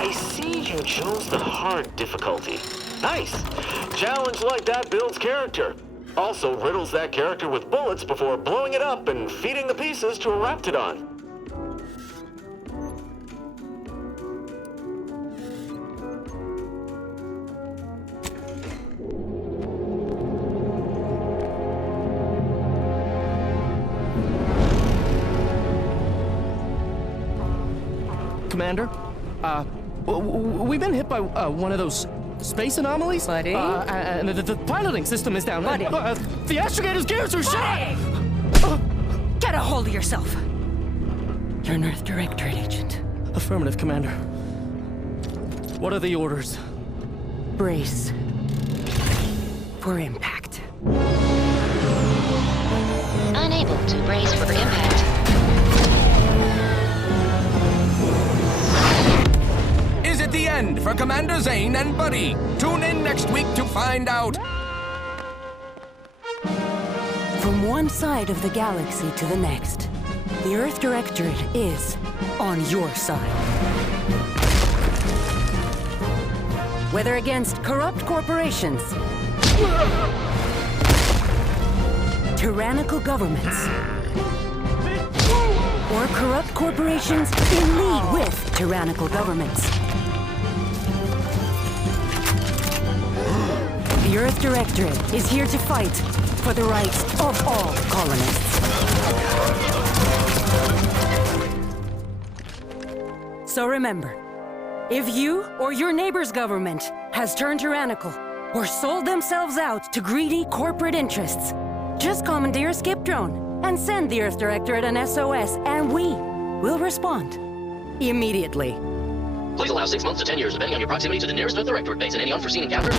I see you chose the hard difficulty. Nice. Challenge like that builds character. Also riddles that character with bullets before blowing it up and feeding the pieces to a Raptidon. Commander, we've been hit by one of those space anomalies. Buddy? And the piloting system is down. Buddy? The astrogator's gears are shot! Get a hold of yourself! You're an Earth Directorate agent. Affirmative, Commander. What are the orders? Brace for impact. Unable to brace for impact. Is it the end for Commander Zane and Buddy? Tune in next week to find out. From one side of the galaxy to the next, the Earth Directorate is on your side. Whether against corrupt corporations, tyrannical governments, or corrupt corporations in league with tyrannical governments, the Earth Directorate is here to fight for the rights of all colonists. So remember, if you or your neighbor's government has turned tyrannical or sold themselves out to greedy corporate interests, just commandeer a skip drone and send the Earth Directorate an SOS, and we will respond immediately. Please allow 6 months to 10 years, depending on your proximity to the nearest Earth Directorate base and any unforeseen encounters.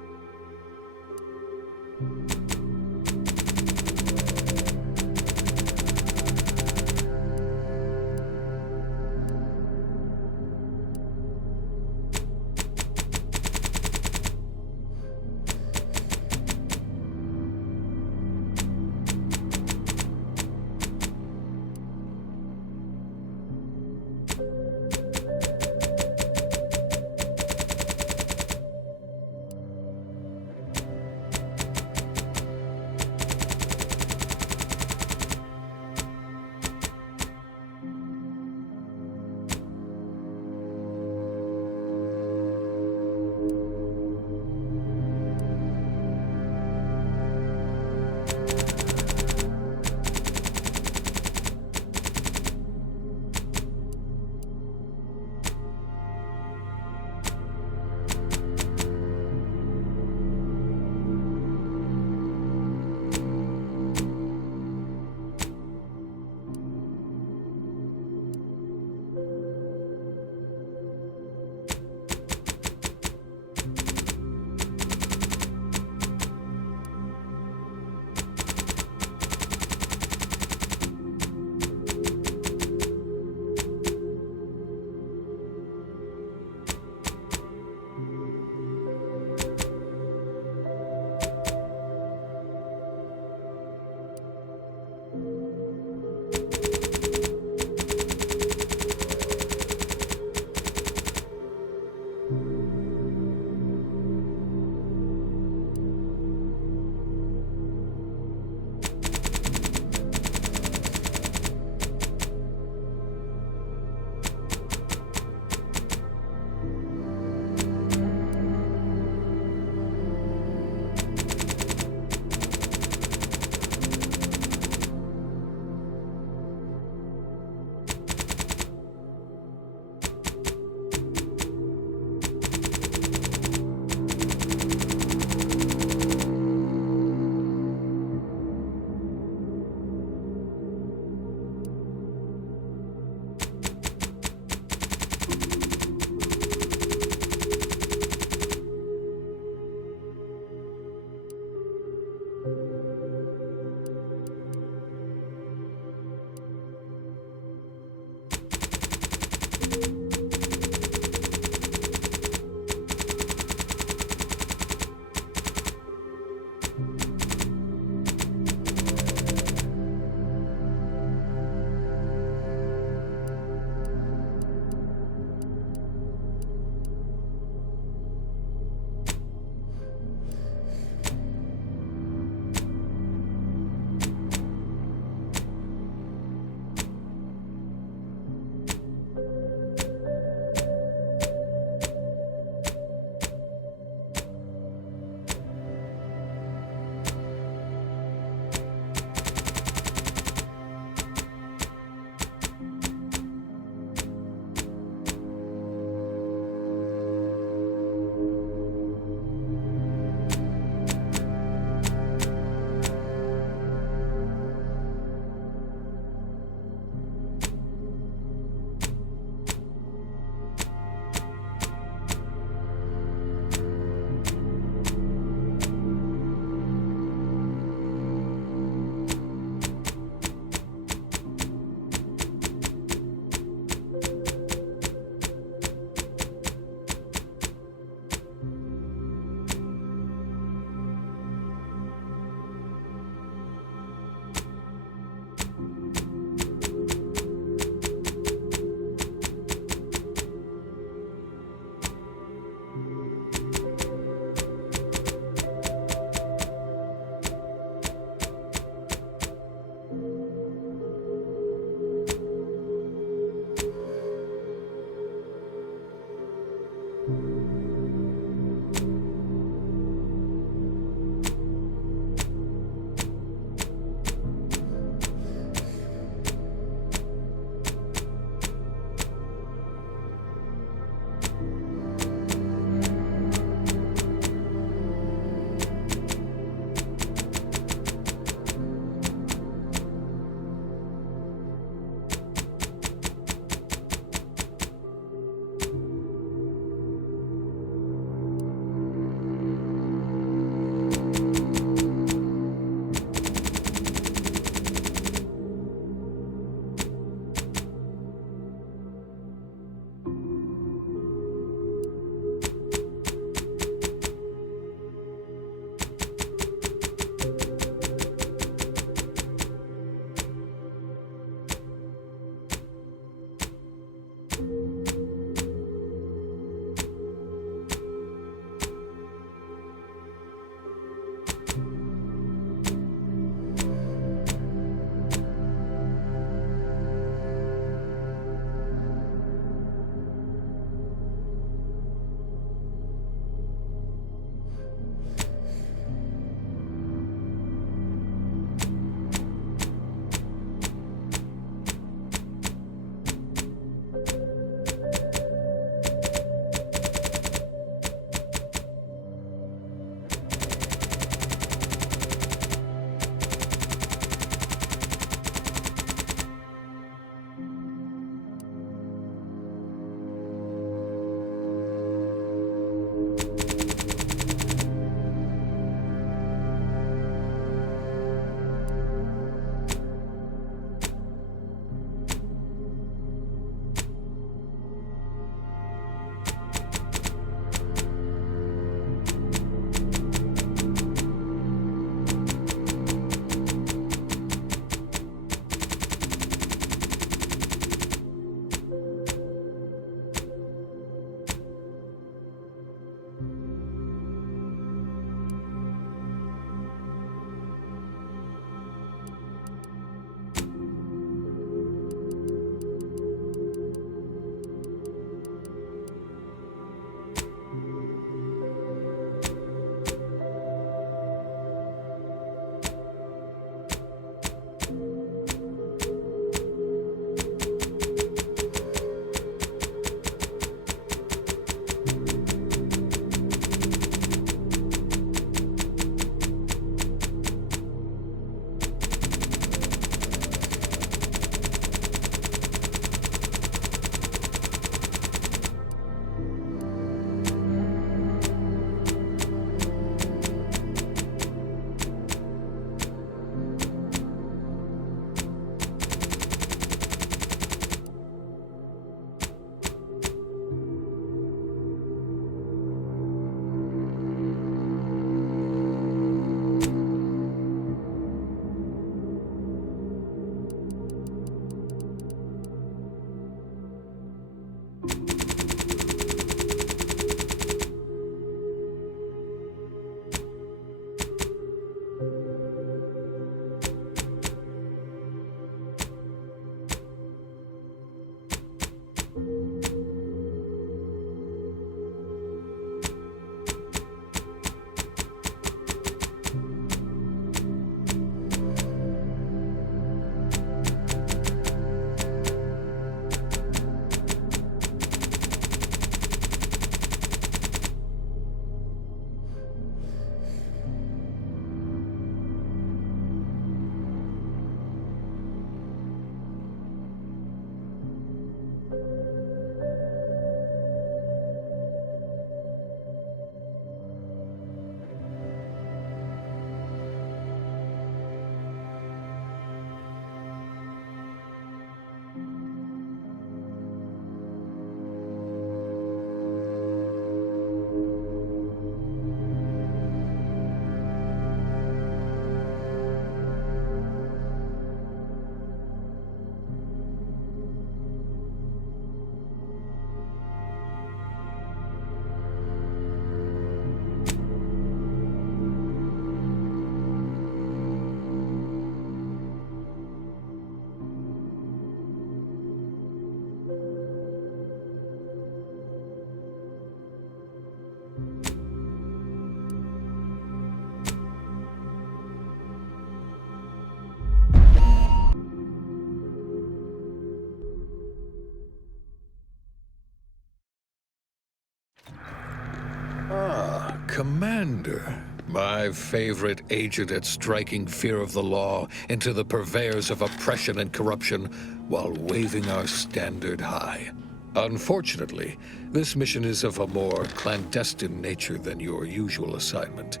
Commander, my favorite agent at striking fear of the law into the purveyors of oppression and corruption while waving our standard high. Unfortunately, this mission is of a more clandestine nature than your usual assignment,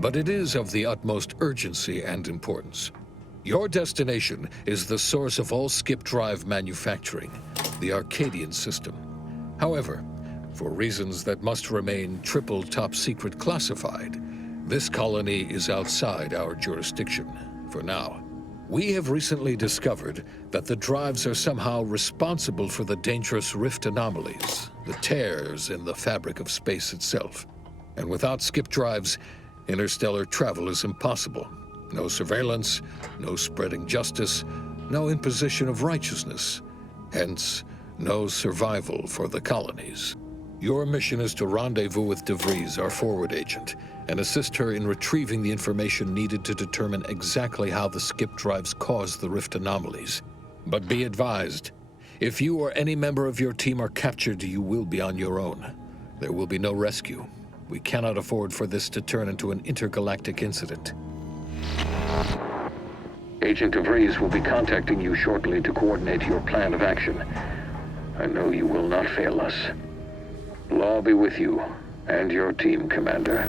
but it is of the utmost urgency and importance. Your destination is the source of all skip drive manufacturing, the Arcadian system. However, for reasons that must remain triple top secret classified, this colony is outside our jurisdiction for now. We have recently discovered that the drives are somehow responsible for the dangerous rift anomalies, the tears in the fabric of space itself. And without skip drives, interstellar travel is impossible. No surveillance, no spreading justice, no imposition of righteousness. Hence, no survival for the colonies. Your mission is to rendezvous with DeVries, our forward agent, and assist her in retrieving the information needed to determine exactly how the skip drives cause the rift anomalies. But be advised, if you or any member of your team are captured, you will be on your own. There will be no rescue. We cannot afford for this to turn into an intergalactic incident. Agent DeVries will be contacting you shortly to coordinate your plan of action. I know you will not fail us. Law be with you and your team, Commander.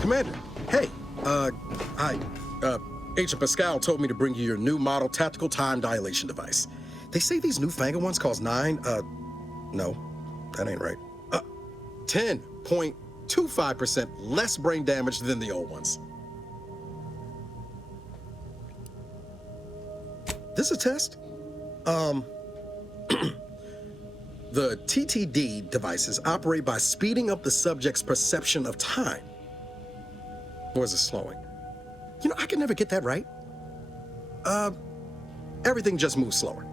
Commander, hey, Agent Pascal told me to bring you your new model tactical time dilation device. They say these newfangled ones cost no, that ain't right. 10.25% less brain damage than the old ones. This a test? The TTD devices operate by speeding up the subject's perception of time. Or is it slowing? You know, I can never get that right. Everything just moves slower.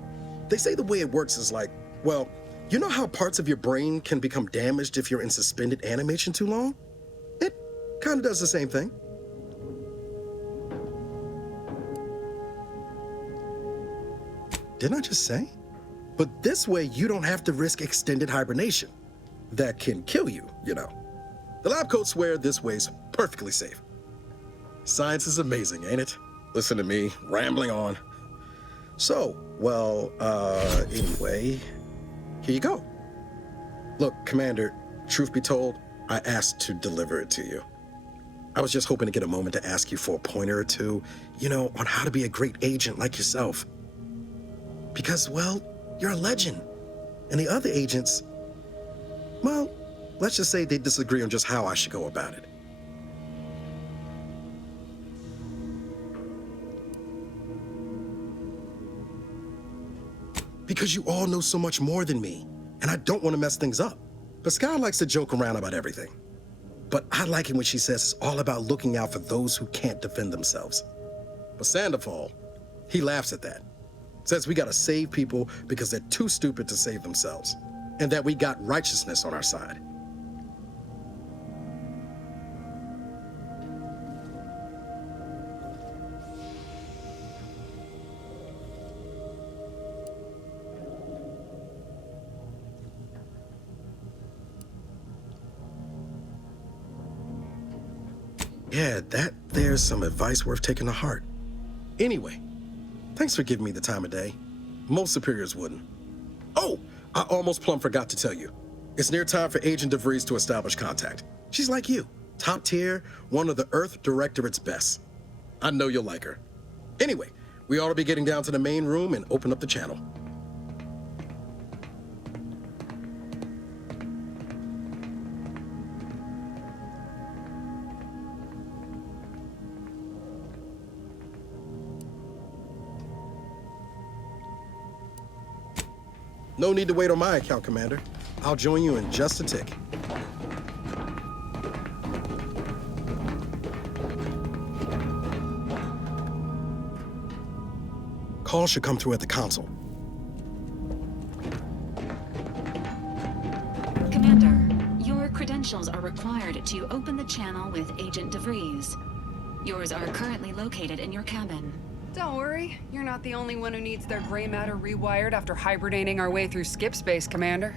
They say the way it works is like, well, you know how parts of your brain can become damaged if you're in suspended animation too long? It kind of does the same thing. Didn't I just say? But this way, you don't have to risk extended hibernation. That can kill you, you know. The lab coats swear this way's perfectly safe. Science is amazing, ain't it? Listen to me, rambling on. So, well, anyway, here you go. Look, Commander, truth be told, I asked to deliver it to you. I was just hoping to get a moment to ask you for a pointer or two, you know, on how to be a great agent like yourself. Because, well, you're a legend. And the other agents, well, let's just say they disagree on just how I should go about it. Because you all know so much more than me, and I don't want to mess things up. Pascal likes to joke around about everything. But I like it when she says it's all about looking out for those who can't defend themselves. But Sandoval, he laughs at that. Says we gotta save people because they're too stupid to save themselves, and that we got righteousness on our side. Yeah, there's some advice worth taking to heart. Anyway, thanks for giving me the time of day. Most superiors wouldn't. Oh, I almost plumb forgot to tell you. It's near time for Agent DeVries to establish contact. She's like you, top tier, one of the Earth Directorate's best. I know you'll like her. Anyway, we ought to be getting down to the main room and open up the channel. No need to wait on my account, Commander. I'll join you in just a tick. Call should come through at the console. Commander, your credentials are required to open the channel with Agent DeVries. Yours are currently located in your cabin. Don't worry, you're not the only one who needs their gray matter rewired after hibernating our way through skip space, Commander.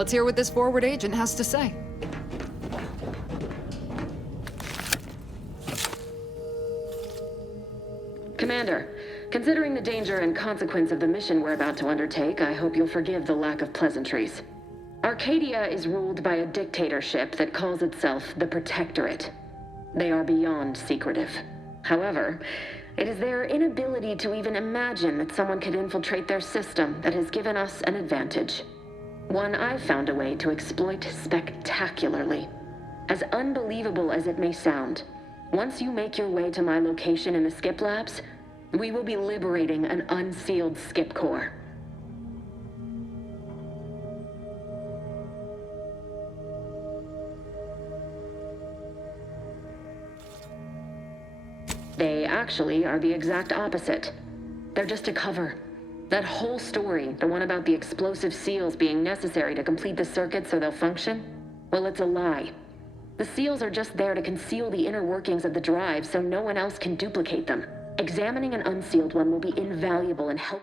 Let's hear what this forward agent has to say. Commander, considering the danger and consequence of the mission we're about to undertake, I hope you'll forgive the lack of pleasantries. Arcadia is ruled by a dictatorship that calls itself the Protectorate. They are beyond secretive. However, it is their inability to even imagine that someone could infiltrate their system that has given us an advantage. One I've found a way to exploit spectacularly. As unbelievable as it may sound, once you make your way to my location in the Skip Labs, we will be liberating an unsealed Skip core. They actually are the exact opposite. They're just a cover. That whole story, the one about the explosive seals being necessary to complete the circuit so they'll function, well, it's a lie. The seals are just there to conceal the inner workings of the drive so no one else can duplicate them. Examining an unsealed one will be invaluable and help.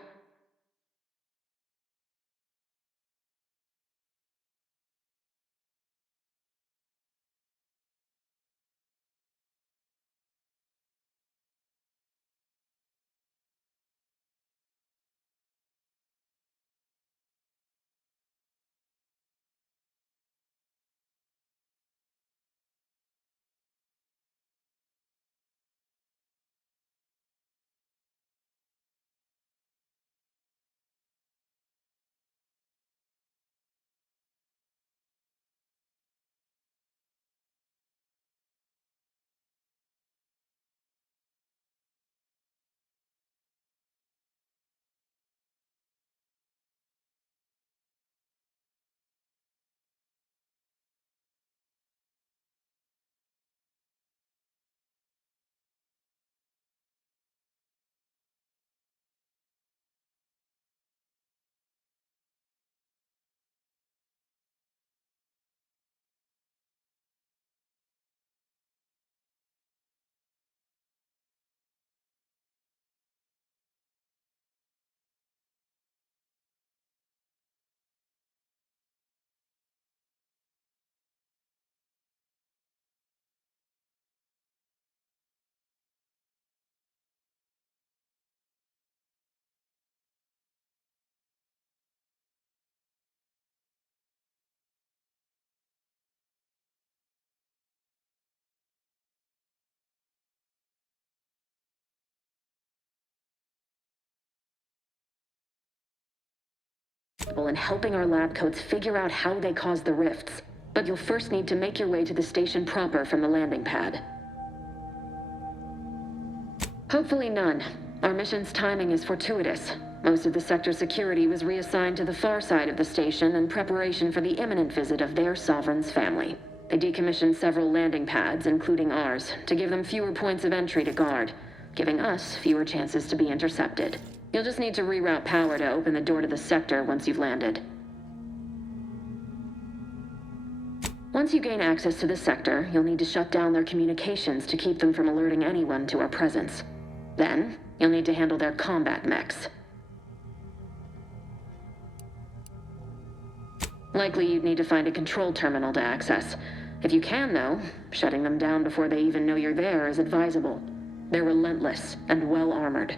In helping our lab coats figure out how they cause the rifts. But you'll first need to make your way to the station proper from the landing pad. Hopefully none. Our mission's timing is fortuitous. Most of the sector security was reassigned to the far side of the station in preparation for the imminent visit of their sovereign's family. They decommissioned several landing pads, including ours, to give them fewer points of entry to guard, giving us fewer chances to be intercepted. You'll just need to reroute power to open the door to the sector once you've landed. Once you gain access to the sector, you'll need to shut down their communications to keep them from alerting anyone to our presence. Then, you'll need to handle their combat mechs. Likely you'd need to find a control terminal to access. If you can, though, shutting them down before they even know you're there is advisable. They're relentless and well-armored.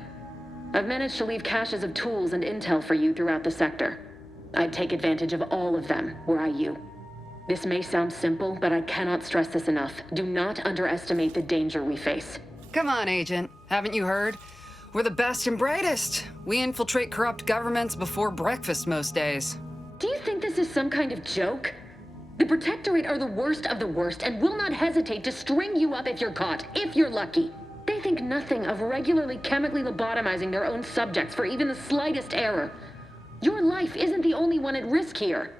I've managed to leave caches of tools and intel for you throughout the sector. I'd take advantage of all of them, were I you. This may sound simple, but I cannot stress this enough. Do not underestimate the danger we face. Come on, Agent. Haven't you heard? We're the best and brightest. We infiltrate corrupt governments before breakfast most days. Do you think this is some kind of joke? The Protectorate are the worst of the worst and will not hesitate to string you up if you're caught, if you're lucky. They think nothing of regularly chemically lobotomizing their own subjects for even the slightest error. Your life isn't the only one at risk here.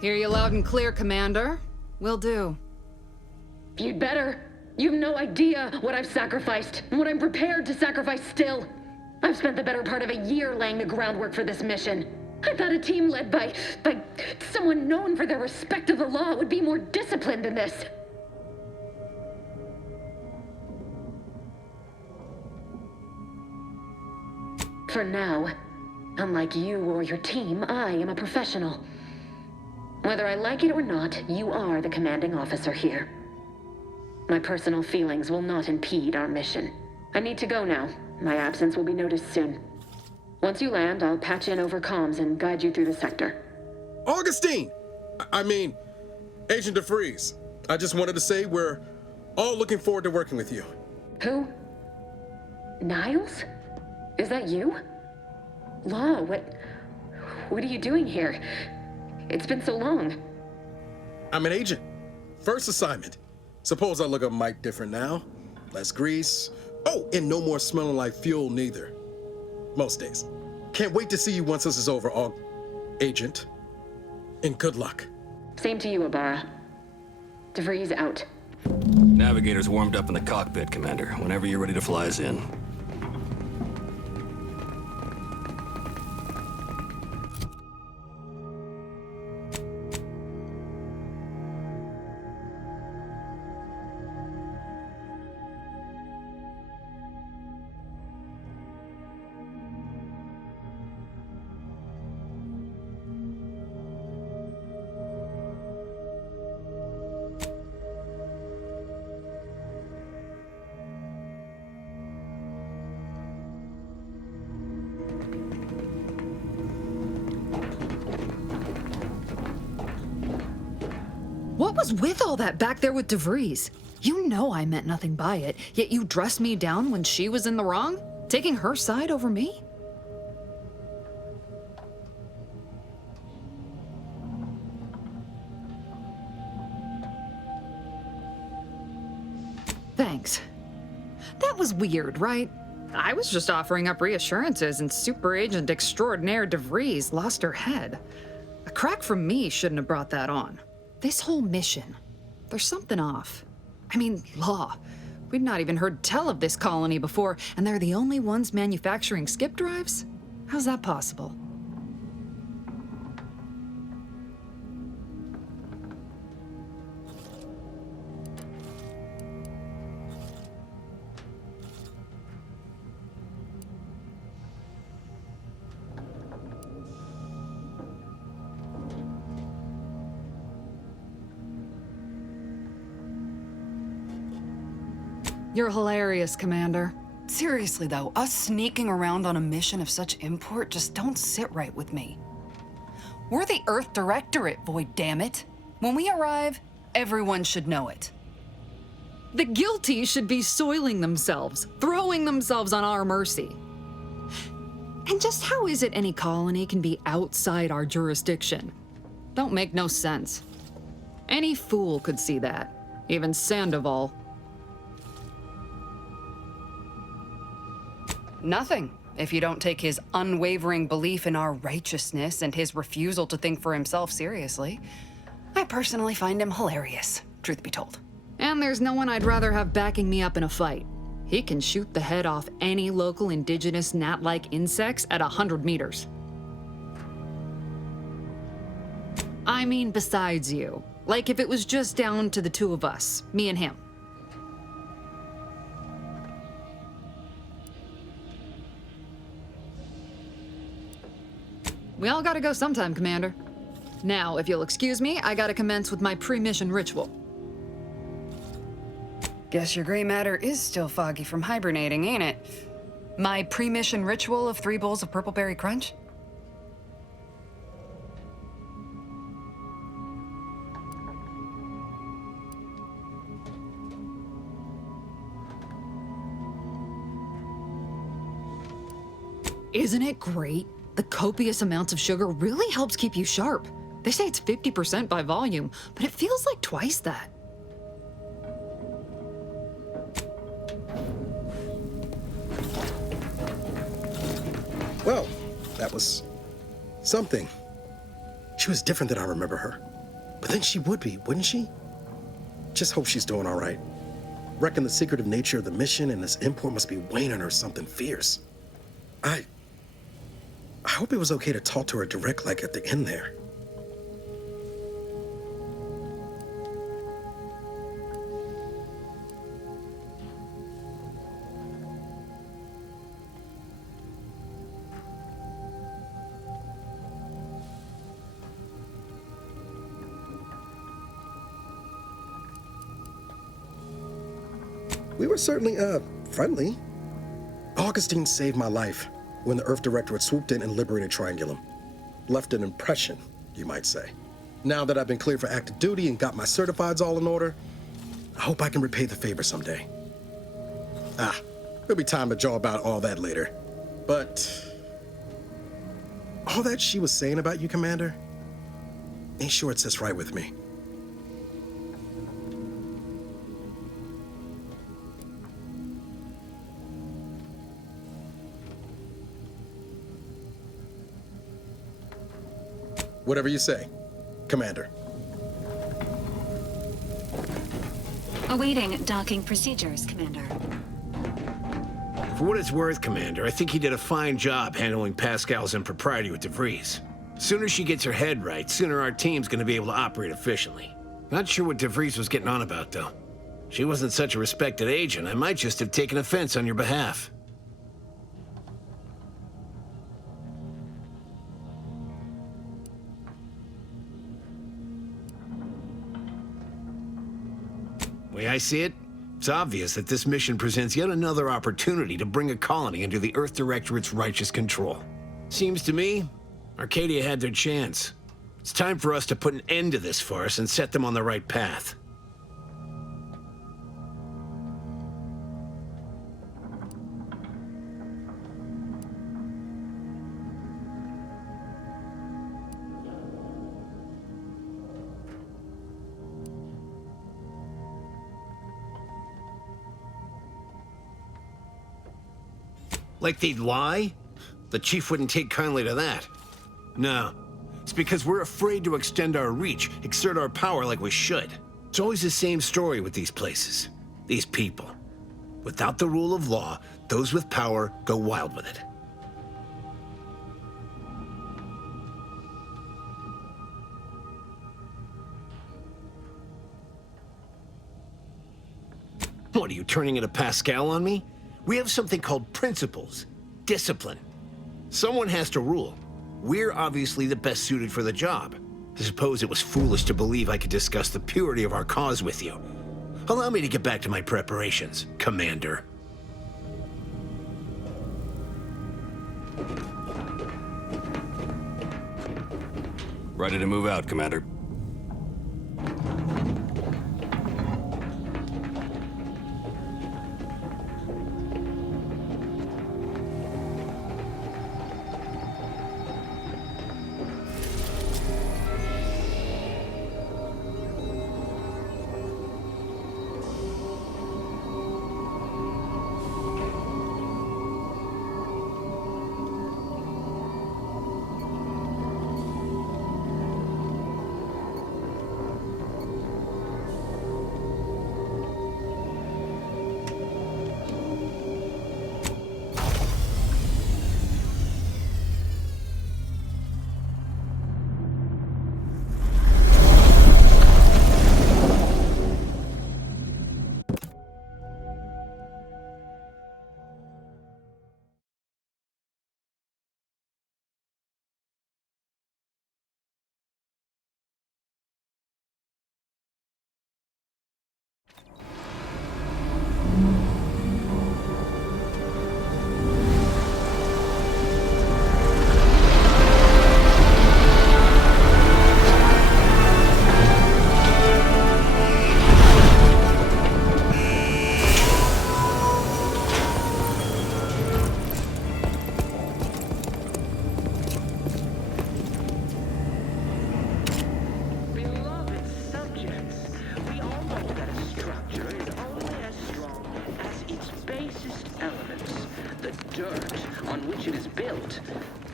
Hear you loud and clear, Commander. Will do. You'd better. You've no idea what I've sacrificed, and what I'm prepared to sacrifice still. I've spent the better part of a year laying the groundwork for this mission. I thought a team led by someone known for their respect of the law would be more disciplined than this. For now, unlike you or your team, I am a professional. Whether I like it or not, you are the commanding officer here. My personal feelings will not impede our mission. I need to go now. My absence will be noticed soon. Once you land, I'll patch in over comms and guide you through the sector. Augustine! I mean, Agent DeVries. I just wanted to say we're all looking forward to working with you. Who? Niles? Is that you? Law, what are you doing here? It's been so long. I'm an agent. First assignment. Suppose I look a mite different now. Less grease. Oh, and no more smelling like fuel neither. Most days. Can't wait to see you once this is over, Agent. And good luck. Same to you, Ibarra. DeVries out. Navigator's warmed up in the cockpit, Commander. Whenever you're ready to fly us in. What was with all that back there with DeVries? You know I meant nothing by it, yet you dressed me down when she was in the wrong? Taking her side over me? Thanks. That was weird, right? I was just offering up reassurances and Super Agent Extraordinaire DeVries lost her head. A crack from me shouldn't have brought that on. This whole mission, there's something off. I mean, law. We'd not even heard tell of this colony before, and they're the only ones manufacturing skip drives? How's that possible? You're hilarious, Commander. Seriously, though, us sneaking around on a mission of such import just don't sit right with me. We're the Earth Directorate, Void, damn it. When we arrive, everyone should know it. The guilty should be soiling themselves, throwing themselves on our mercy. And just how is it any colony can be outside our jurisdiction? Don't make no sense. Any fool could see that, even Sandoval. Nothing, if you don't take his unwavering belief in our righteousness and his refusal to think for himself seriously. I personally find him hilarious, truth be told. And there's no one I'd rather have backing me up in a fight. He can shoot the head off any local indigenous gnat-like insects at 100 meters. I mean, besides you. Like if it was just down to the two of us, me and him. We all gotta go sometime, Commander. Now, if you'll excuse me, I gotta commence with my pre-mission ritual. Guess your gray matter is still foggy from hibernating, ain't it? My pre-mission ritual of 3 bowls of purple berry crunch? Isn't it great? The copious amounts of sugar really helps keep you sharp. They say it's 50% by volume, but it feels like twice that. Well, that was something. She was different than I remember her. But then she would be, wouldn't she? Just hope she's doing all right. reckon the secretive nature of the mission and this import must be weighing on her something fierce. I hope it was okay to talk to her direct like at the end there. We were certainly, friendly. Augustine saved my life when the Earth Directorate swooped in and liberated Triangulum. Left an impression, you might say. Now that I've been cleared for active duty and got my certifieds all in order, I hope I can repay the favor someday. There'll be time to jaw about all that later. But all that she was saying about you, Commander, ain't sure it sits right with me. Whatever you say, Commander. Awaiting docking procedures, Commander. For what it's worth, Commander, I think he did a fine job handling Pascal's impropriety with DeVries. Sooner she gets her head right, sooner our team's gonna be able to operate efficiently. Not sure what DeVries was getting on about, though. She wasn't such a respected agent. I might just have taken offense on your behalf. The way I see it, it's obvious that this mission presents yet another opportunity to bring a colony under the Earth Directorate's righteous control. Seems to me, Arcadia had their chance. It's time for us to put an end to this farce and set them on the right path. Like they'd lie? The chief wouldn't take kindly to that. No, it's because we're afraid to extend our reach, exert our power like we should. It's always the same story with these places, these people. Without the rule of law, those with power go wild with it. What, are you turning into Pascal on me? We have something called principles, discipline. Someone has to rule. We're obviously the best suited for the job. I suppose it was foolish to believe I could discuss the purity of our cause with you. Allow me to get back to my preparations, Commander. Ready to move out, Commander.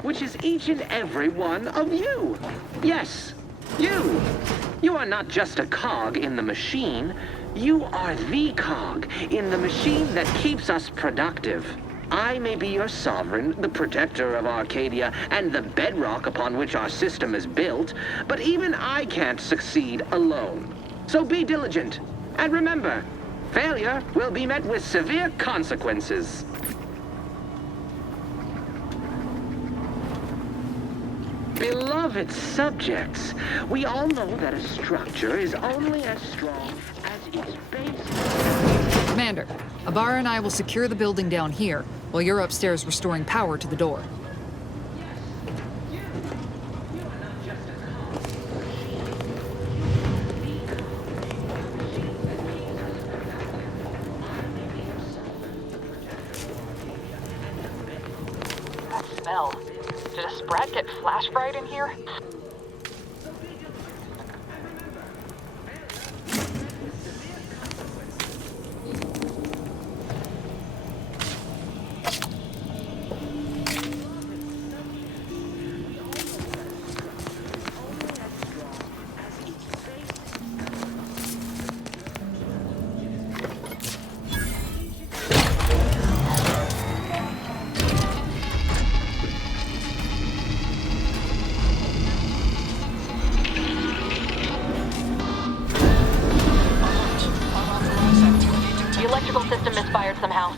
Which is each and every one of you. Yes, you. You are not just a cog in the machine. You are the cog in the machine that keeps us productive. I may be your sovereign, the protector of Arcadia, and the bedrock upon which our system is built, but even I can't succeed alone. So be diligent, and remember, failure will be met with severe consequences. Beloved subjects, we all know that a structure is only as strong as its base. Commander, Abara and I will secure the building down here, while you're upstairs restoring power to the door. That smell. Did a sprat get flash fried in here?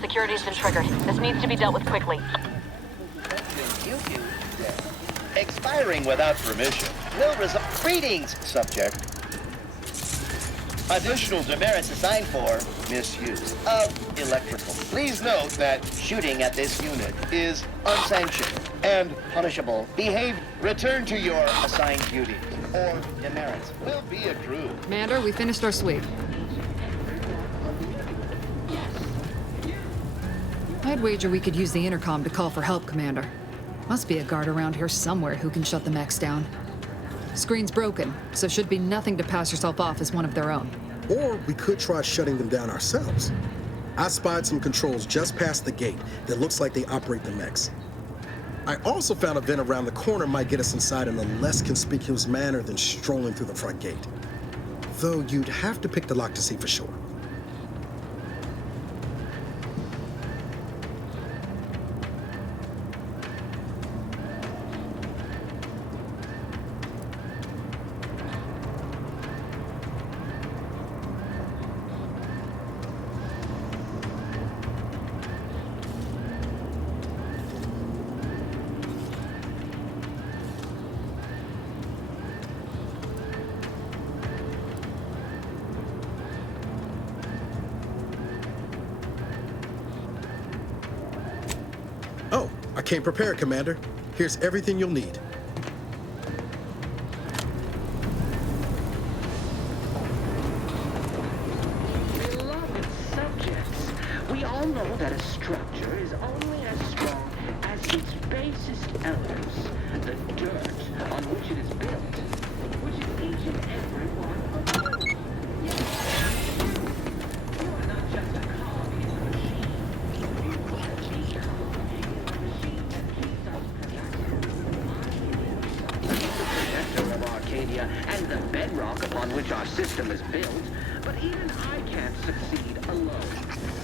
Security's been triggered. This needs to be dealt with quickly. Expiring without permission will result. Greetings, subject. Additional demerits assigned for misuse of electrical. Please note that shooting at this unit is unsanctioned and punishable. Return to your assigned duties, or demerits will be accrued. Commander, we finished our sweep. I'd wager we could use the intercom to call for help, Commander. Must be a guard around here somewhere who can shut the mechs down. Screen's broken, so should be nothing to pass yourself off as one of their own. Or we could try shutting them down ourselves. I spied some controls just past the gate that looks like they operate the mechs. I also found a vent around the corner might get us inside in a less conspicuous manner than strolling through the front gate. Though you'd have to pick the lock to see for sure. Oh, I came prepared, Commander. Here's everything you'll need. Beloved subjects, we all know that a structure is only as strong as its basest elements, the dirt on which it is built, which is each and every one of them. You are not just a cog in the machine. You are the cog in the machine that keeps us productive. I am the protector of Arcadia and the bedrock upon which our system is built, but even I can't succeed alone.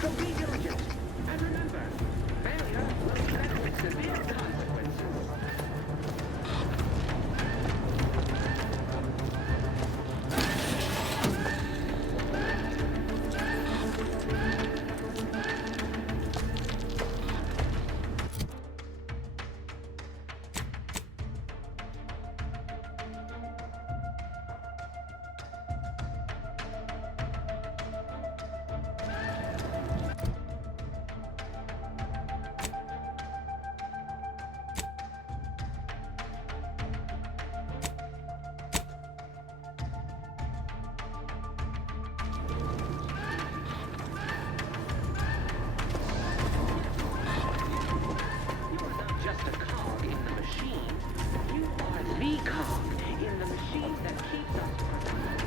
So be diligent, and remember, failure will be met with severe consequences. Just a cog in the machine. You are the cog in the machine that keeps us productive.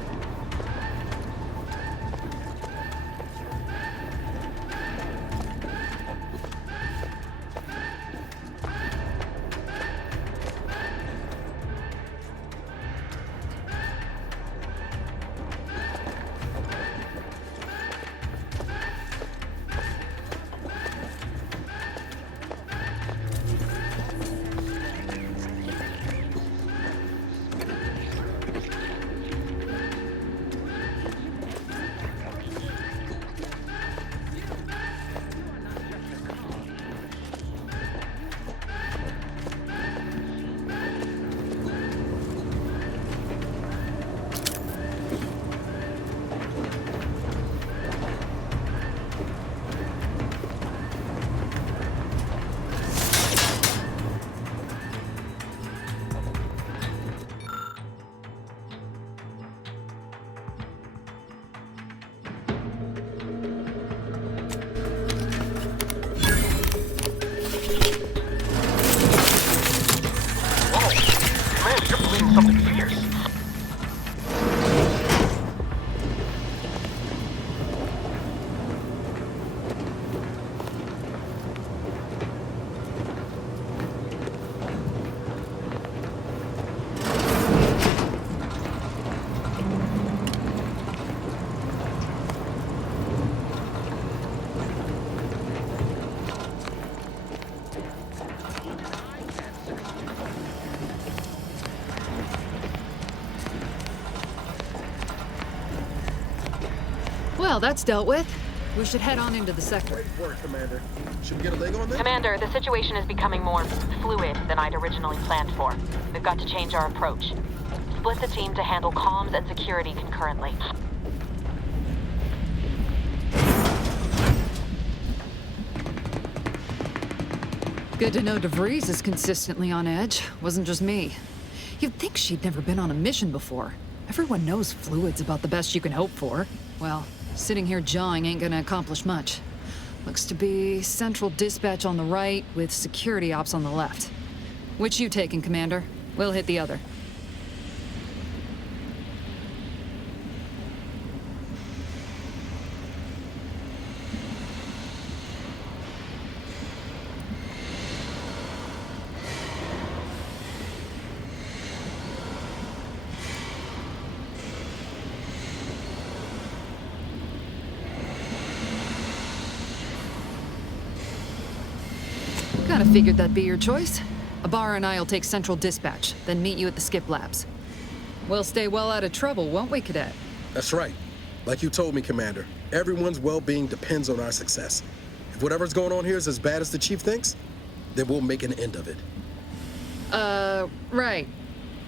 Well, that's dealt with. We should head on into the sector. Great work, Commander. Should we get a leg on that? Commander, the situation is becoming more fluid than I'd originally planned for. We've got to change our approach. Split the team to handle comms and security concurrently. Good to know DeVries is consistently on edge. Wasn't just me. You'd think she'd never been on a mission before. Everyone knows fluid's about the best you can hope for. Well, sitting here jawing ain't gonna accomplish much. Looks to be central dispatch on the right with security ops on the left. Which you taking, Commander? We'll hit the other. Kinda figured that'd be your choice. Abar and I'll take central dispatch, then meet you at the skip labs. We'll stay well out of trouble, won't we, Cadet? That's right. Like you told me, Commander, everyone's well-being depends on our success. If whatever's going on here is as bad as the Chief thinks, then we'll make an end of it. Right.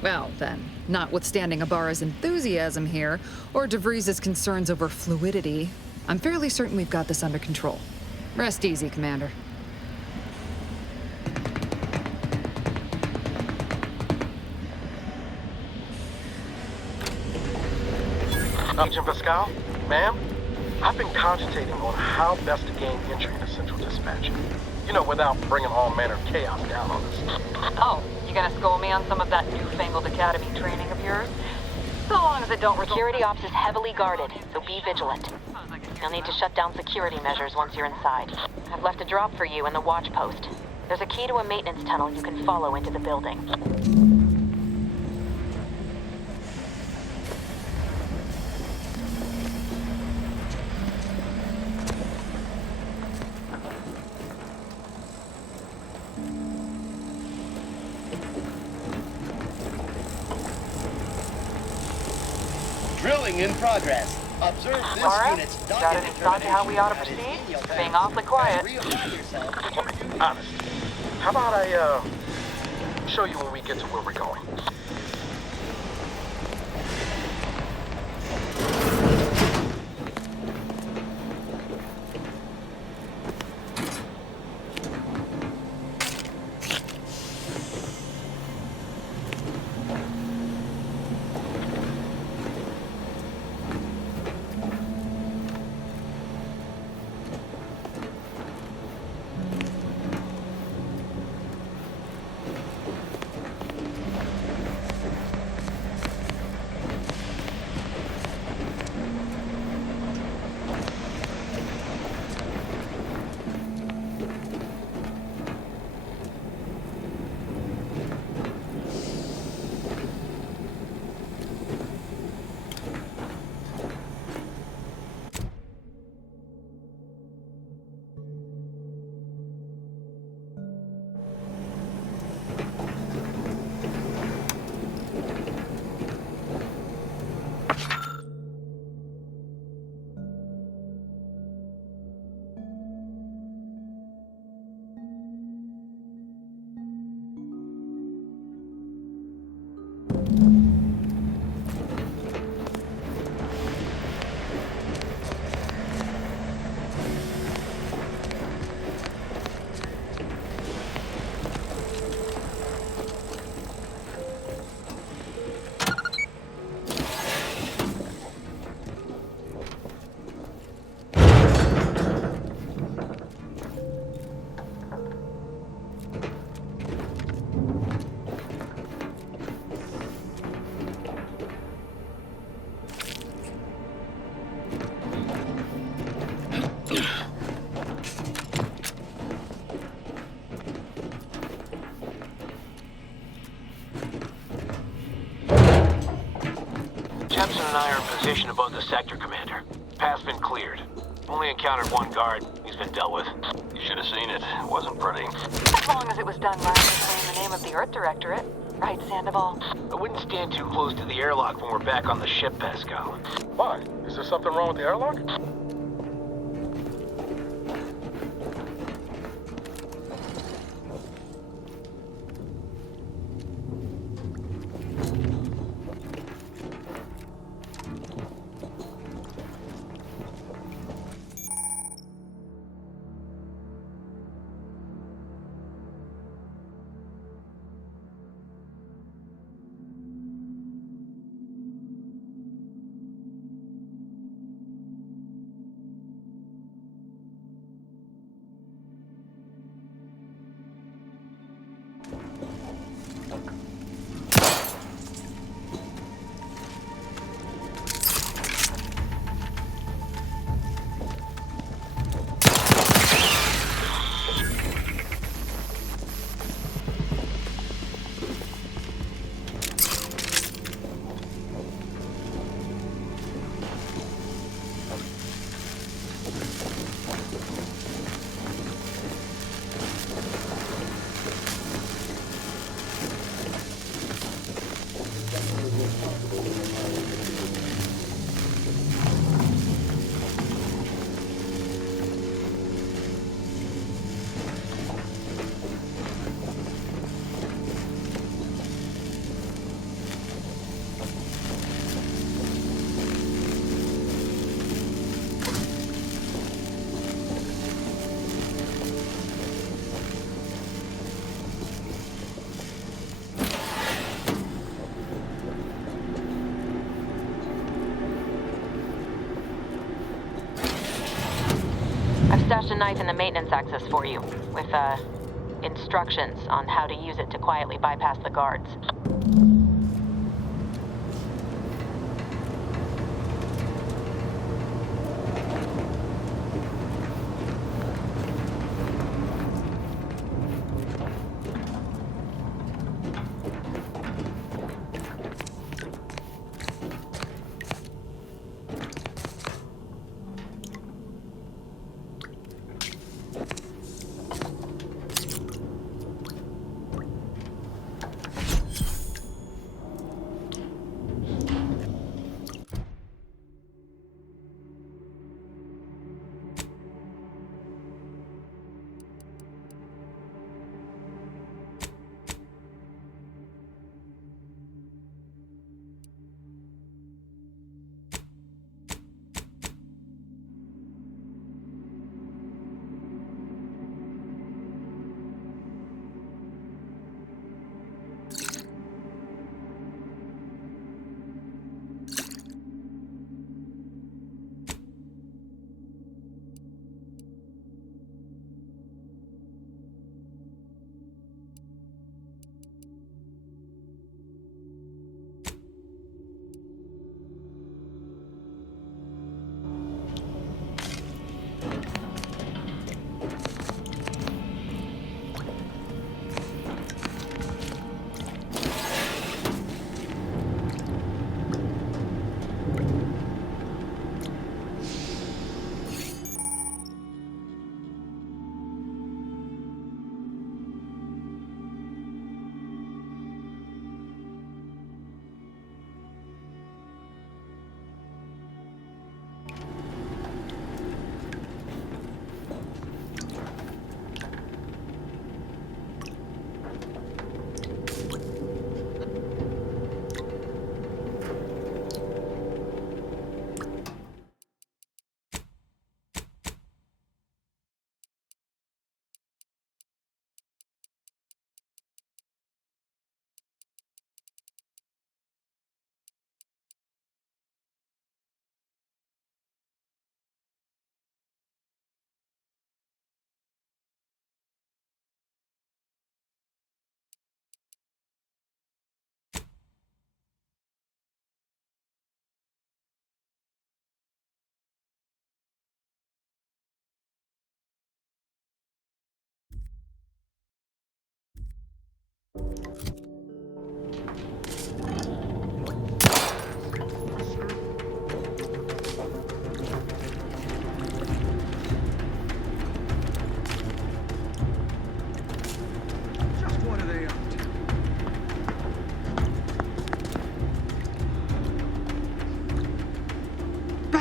Well, then, notwithstanding Abar's enthusiasm here, or DeVries' concerns over fluidity, I'm fairly certain we've got this under control. Rest easy, Commander. Agent Pascal, ma'am, I've been cogitating on how best to gain entry into Central Dispatch. You know, without bringing all manner of chaos down on us. Oh, you gonna school me on some of that newfangled academy training of yours? So long as it don't result... Security ops is heavily guarded, so be vigilant. You'll need to shut down security measures once you're inside. I've left a drop for you in the watch post. There's a key to a maintenance tunnel you can follow into the building. Drilling in progress. Observe this Alright, unit's got any thought to how we ought to proceed? Being awfully quiet. Honest. How about I, show you when we get to where we're going? Jepson and I are in position above the sector, Commander. Path's been cleared. Only encountered one guard. He's been dealt with. You should have seen it. It wasn't pretty. As long as it was done lavishly in the name of the Earth Directorate. Right, Sandoval? I wouldn't stand too close to the airlock when we're back on the ship, Pascal. Why? Is there something wrong with the airlock? I've stashed a knife in the maintenance access for you, with, instructions on how to use it to quietly bypass the guards.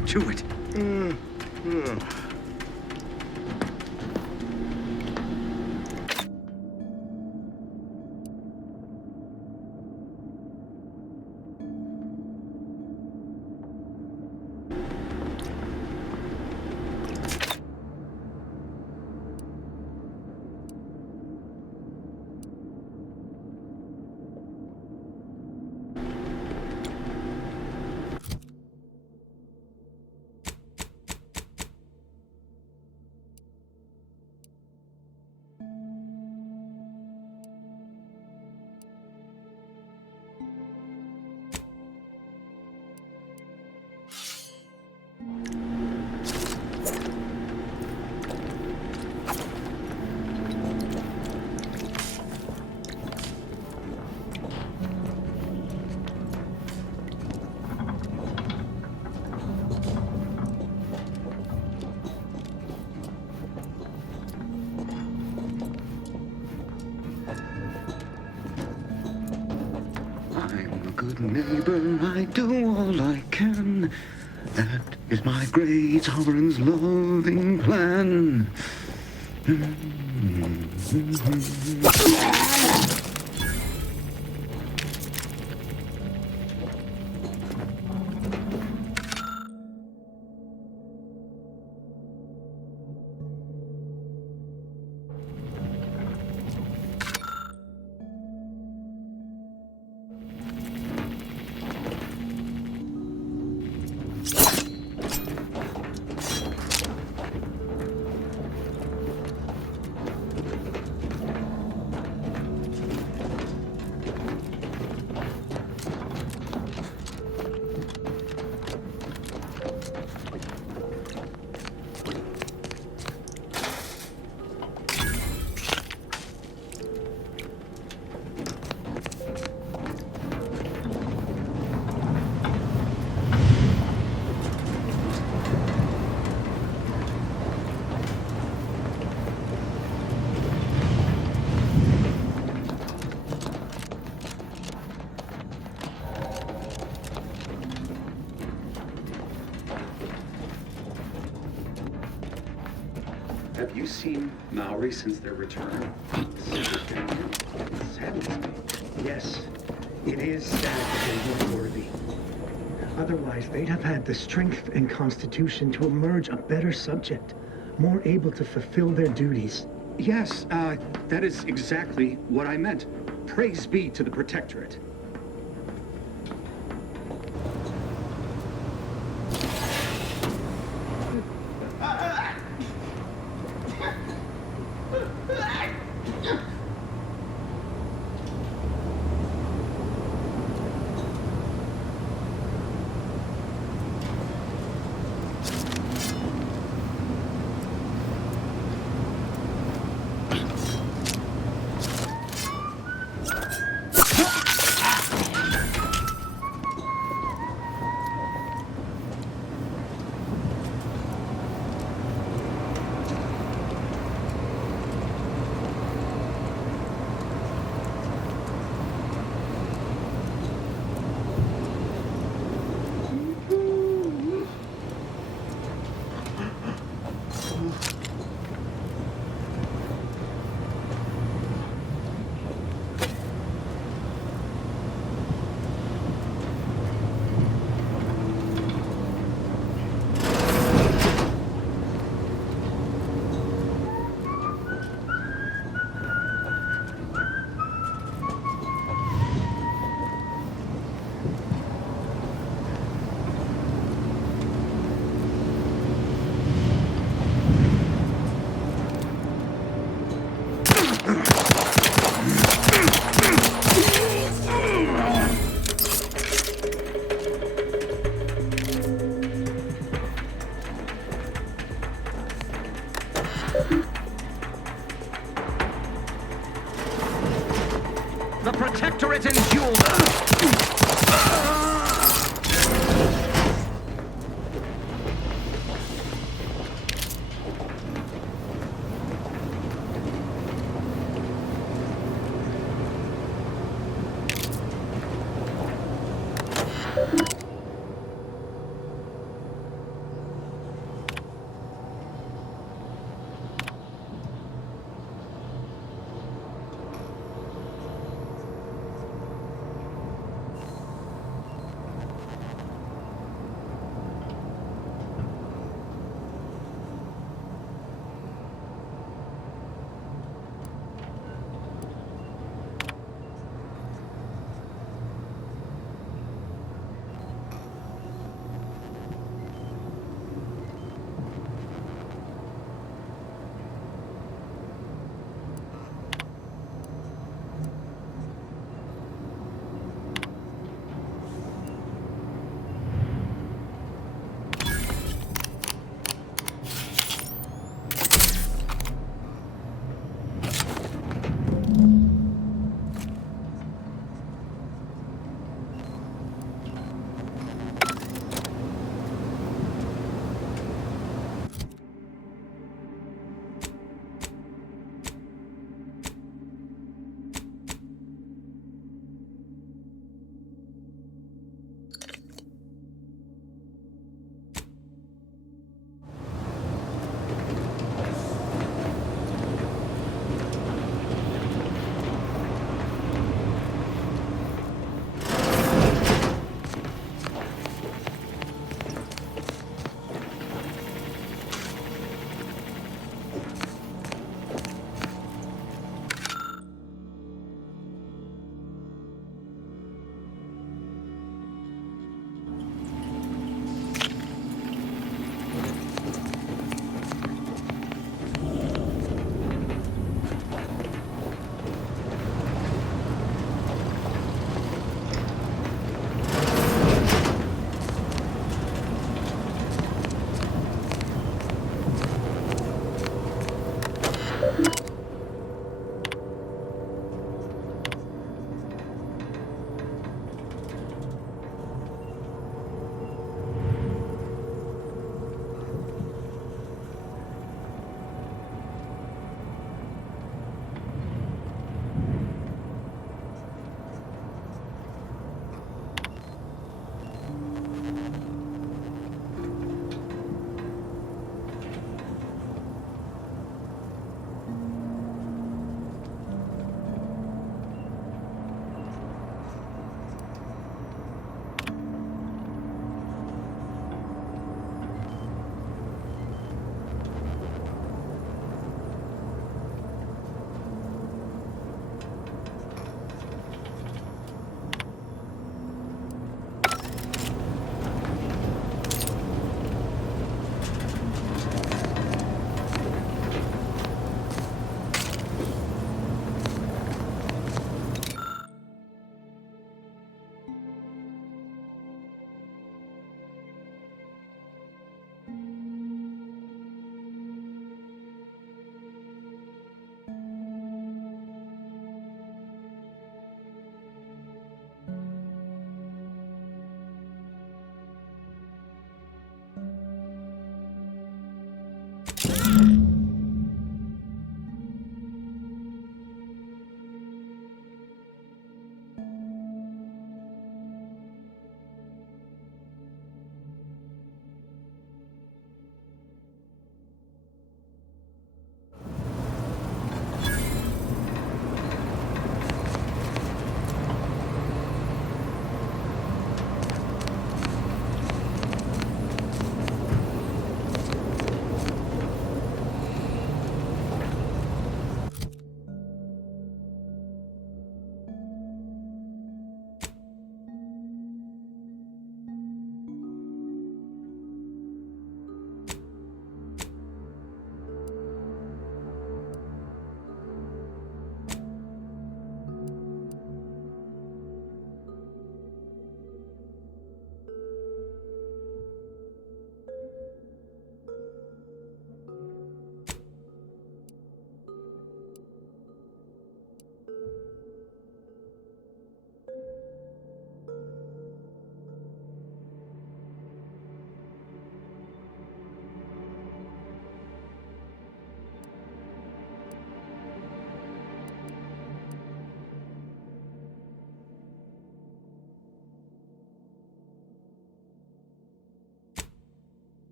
back to it. I'm a good neighbor, I do all I can. That is my great sovereign's loving plan. Have you seen Maori since their return? It saddens me. Yes, it is sad that they weren't worthy. Otherwise, they'd have had the strength and constitution to emerge a better subject, more able to fulfill their duties. Yes, that is exactly what I meant. Praise be to the Protectorate. The Protectorate endures!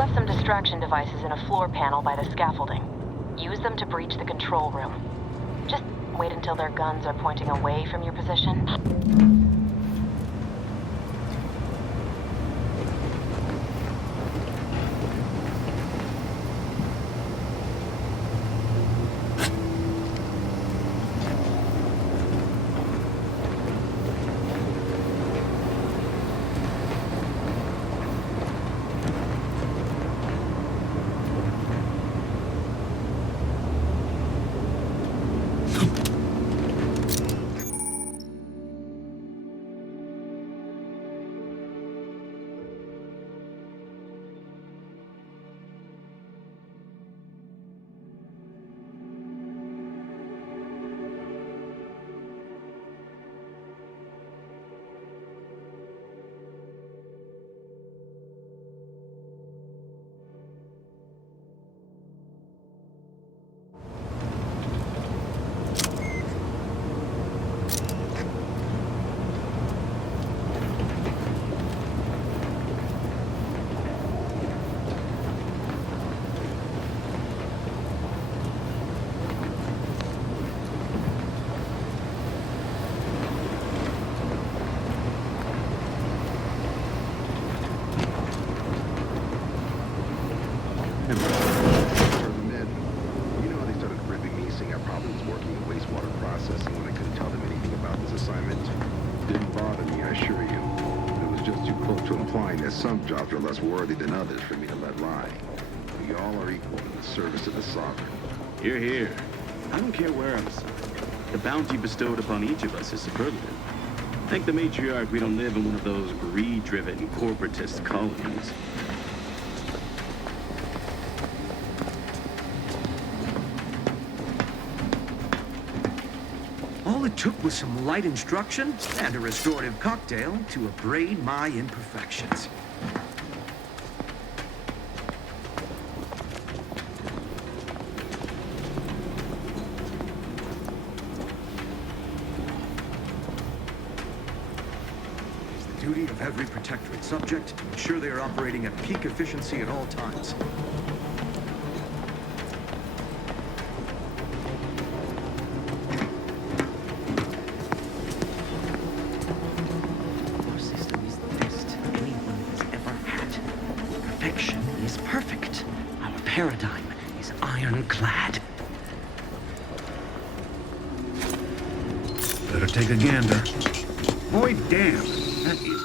left some distraction devices in a floor panel by the scaffolding. Use them to breach the control room. Just wait until their guns are pointing away from your position. Some jobs are less worthy than others for me to let lie. We all are equal in the service of the sovereign. Hear, hear. I don't care where I'm assigned. The bounty bestowed upon each of us is superlative. Thank the matriarch we don't live in one of those greed-driven corporatist colonies. All it took was some light instruction and a restorative cocktail to abrade my imperfections. It's the duty of every protectorate subject to ensure they are operating at peak efficiency at all times. Paradigm is ironclad. Better take a gander. Boy, damn, that is...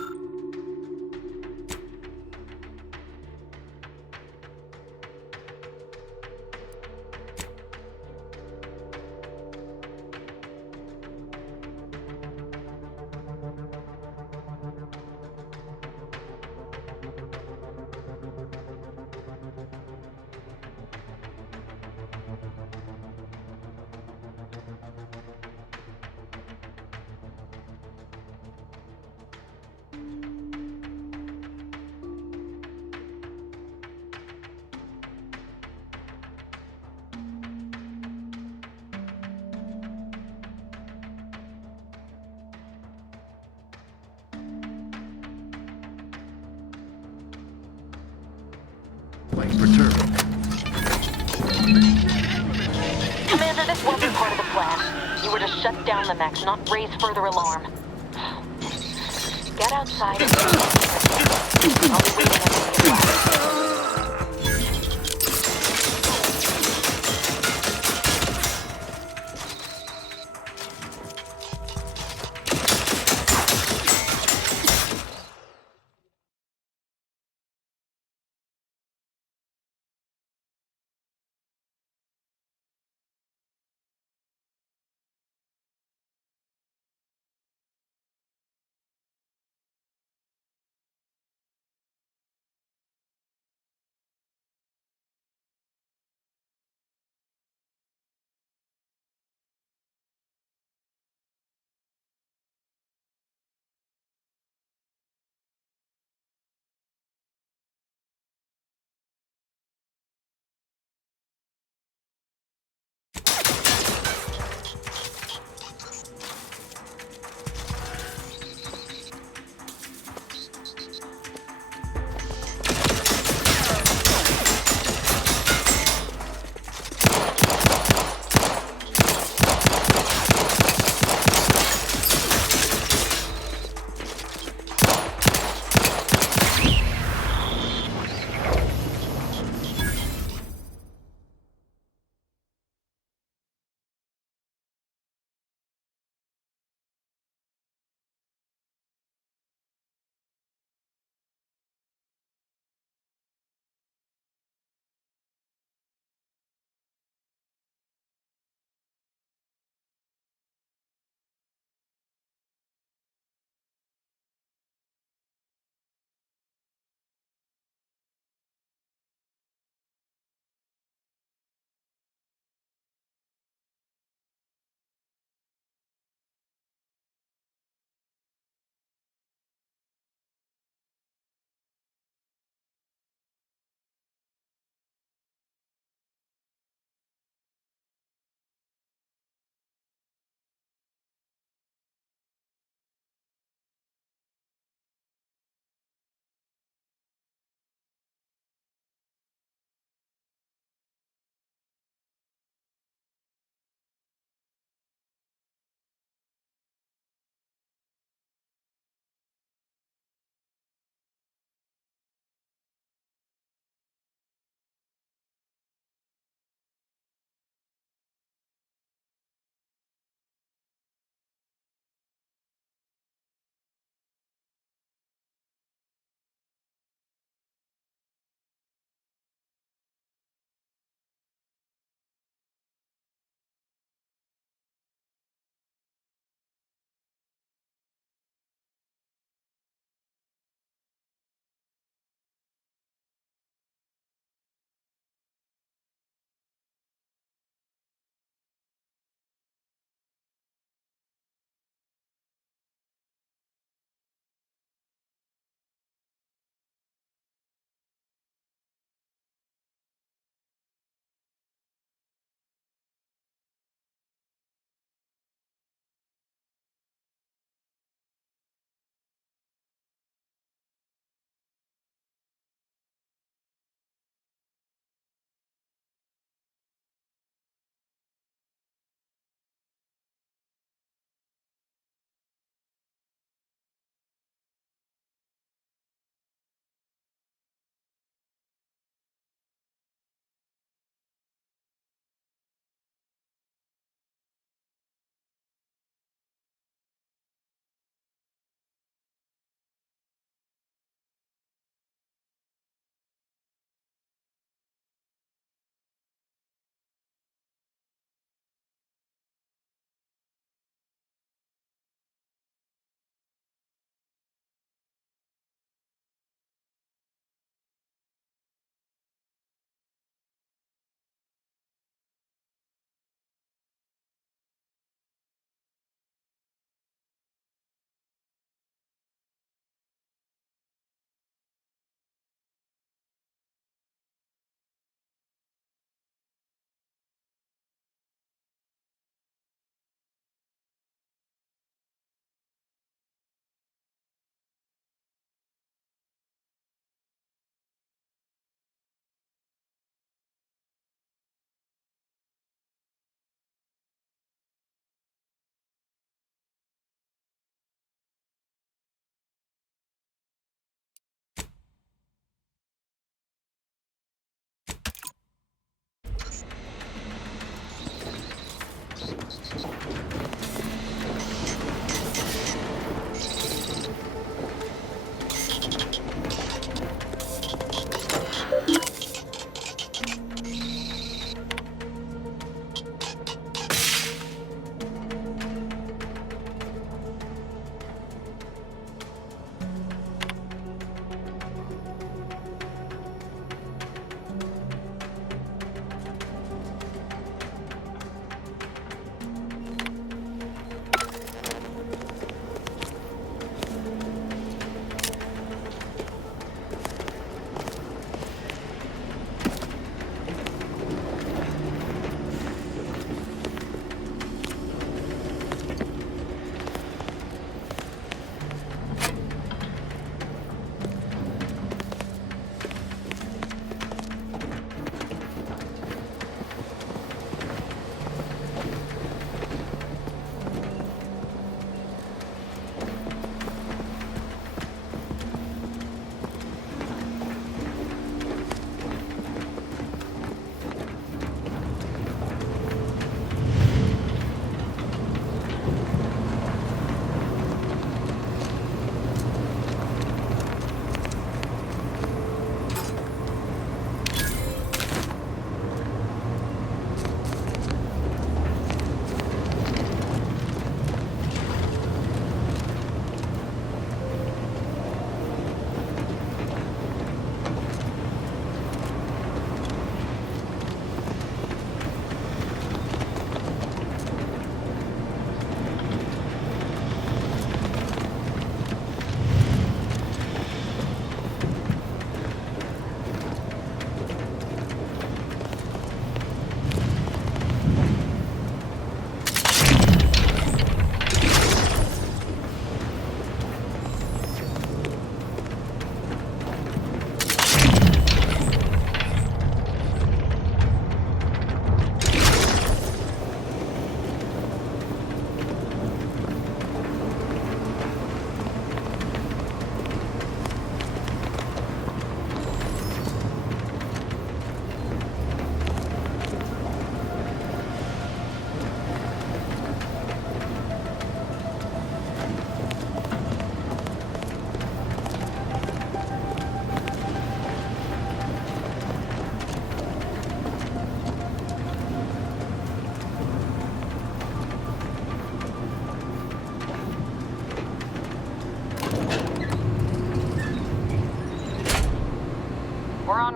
Perturbed. Commander, this wasn't part of the plan. You were to shut down the mechs, not raise further alarm. Get outside and... I'll be waiting at the flag.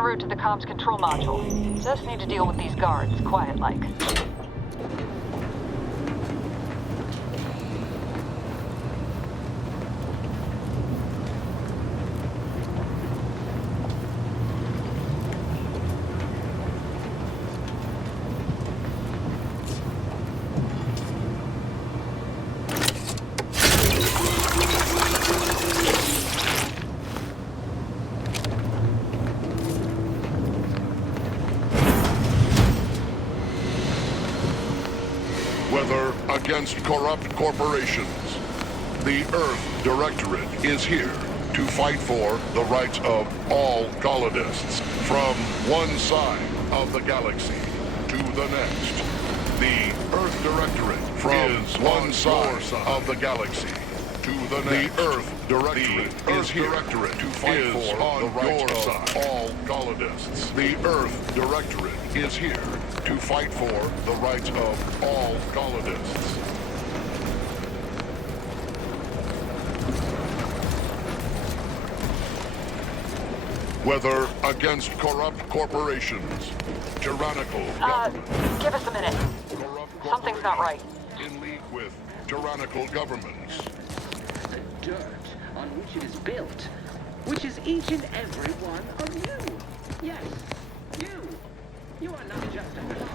route to the comms control module. Just need to deal with these guards, quiet-like. Whether against corrupt corporations, the Earth Directorate is here to fight for the rights of all colonists from one side of the galaxy to the next. The Earth Directorate from one side of the galaxy to the next. The Earth Directorate is here to fight for the rights of all colonists. The Earth Directorate is here to fight for the rights of all colonists. Whether against corrupt corporations, tyrannical governments. Give us a minute. Something's not right. In league with tyrannical governments. The dirt on which it is built, which is each and every one of you. Yes, you. You are not just a car.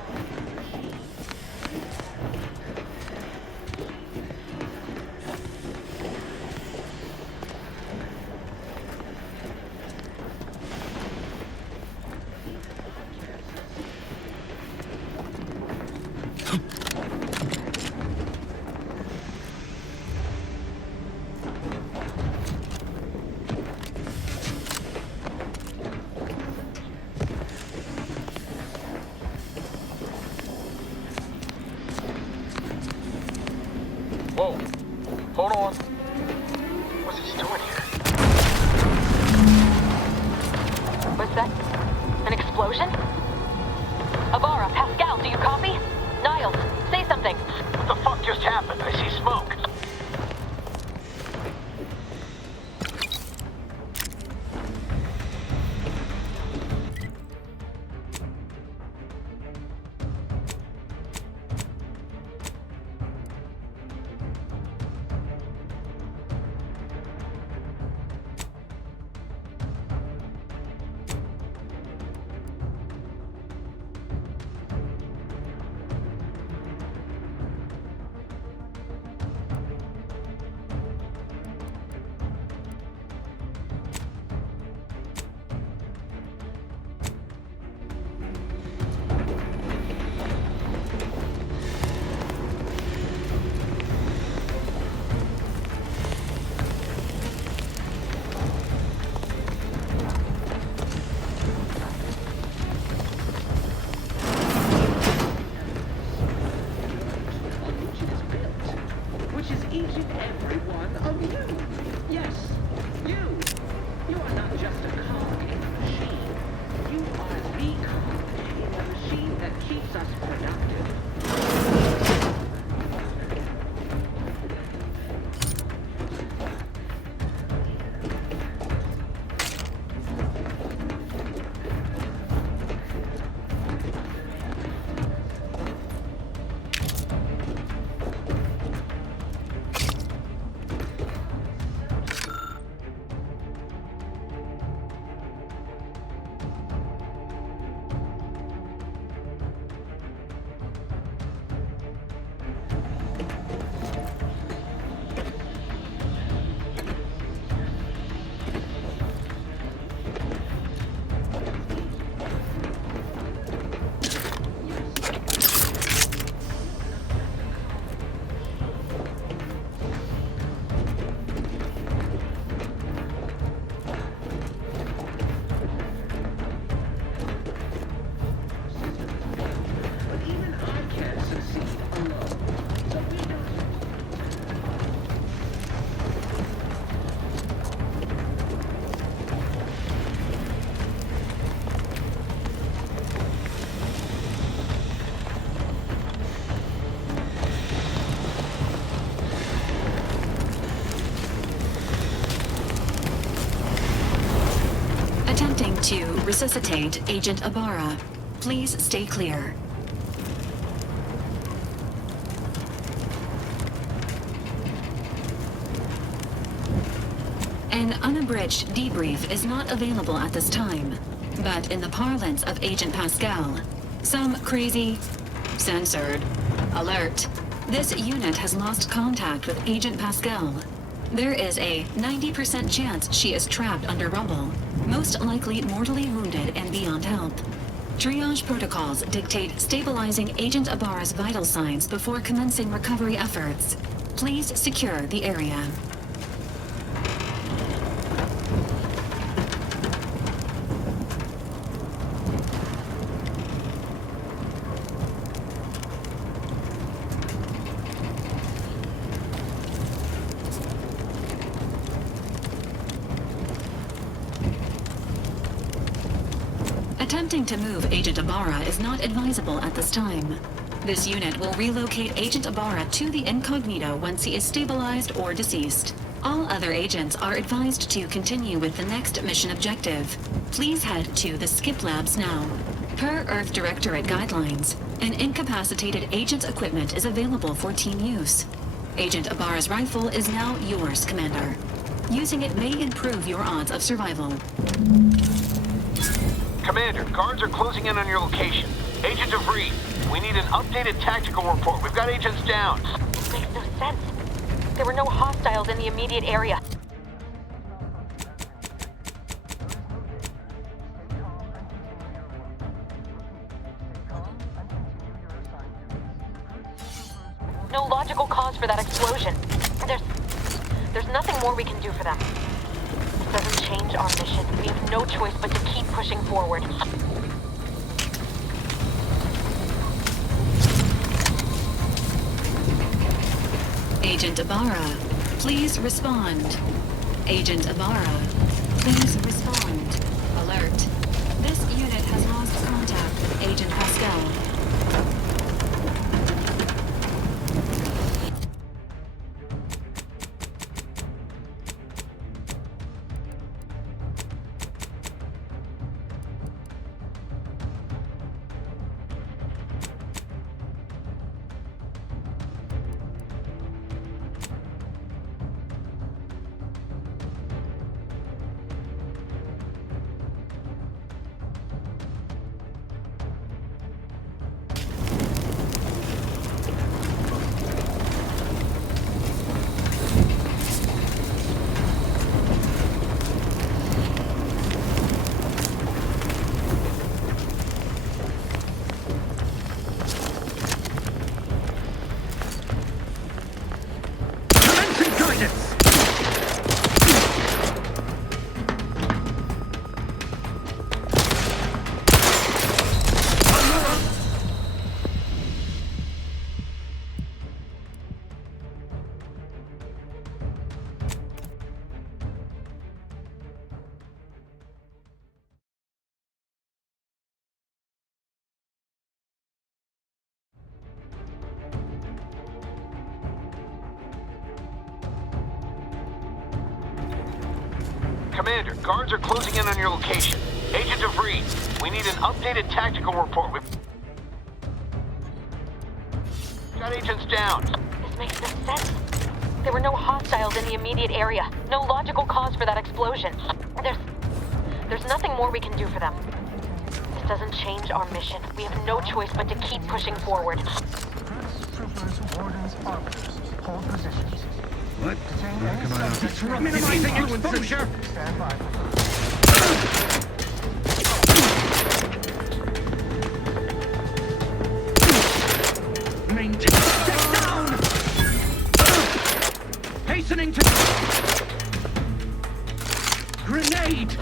Whoa. Hold on. What's he doing here? What's that? An explosion? Avara, Pascal, do you copy? Niles, say something. What the fuck just happened? I see smoke. resuscitate Agent Ibarra. Please stay clear. An unabridged debrief is not available at this time, but in the parlance of Agent Pascal, some crazy, censored, alert. This unit has lost contact with Agent Pascal. There is a 90% chance she is trapped under rubble, most likely mortally wounded and beyond help. Triage protocols dictate stabilizing Agent Ibarra's vital signs before commencing recovery efforts. Please secure the area. Attempting to move Agent Ibarra is not advisable at this time. This unit will relocate Agent Ibarra to the incognito once he is stabilized or deceased. All other agents are advised to continue with the next mission objective. Please head to the Skip Labs now. Per Earth Directorate guidelines, an incapacitated agent's equipment is available for team use. Agent Ibarra's rifle is now yours, Commander. Using it may improve your odds of survival. Commander, guards are closing in on your location. Agent DeVries, we need an updated tactical report. We've got agents down. This makes no sense. There were no hostiles in the immediate area. No logical cause for that explosion. There's nothing more we can do for them. This doesn't change our mission. We have no choice but to keep pushing forward. Agent Ibarra, please respond. Agent Ibarra, please respond. Alert. This unit has lost contact with Agent Pascal. Commander, guards are closing in on your location. Agent DeVries, we need an updated tactical report. We've got agents down. This makes no sense. There were no hostiles in the immediate area. No logical cause for that explosion. There's nothing more we can do for them. This doesn't change our mission. We have no choice but to keep pushing forward. Troopers, wardens, arbiters, hold positions. What? Come on. Minimizing exposure! Stand by. Maintain. Step down! Hastening to... Grenade!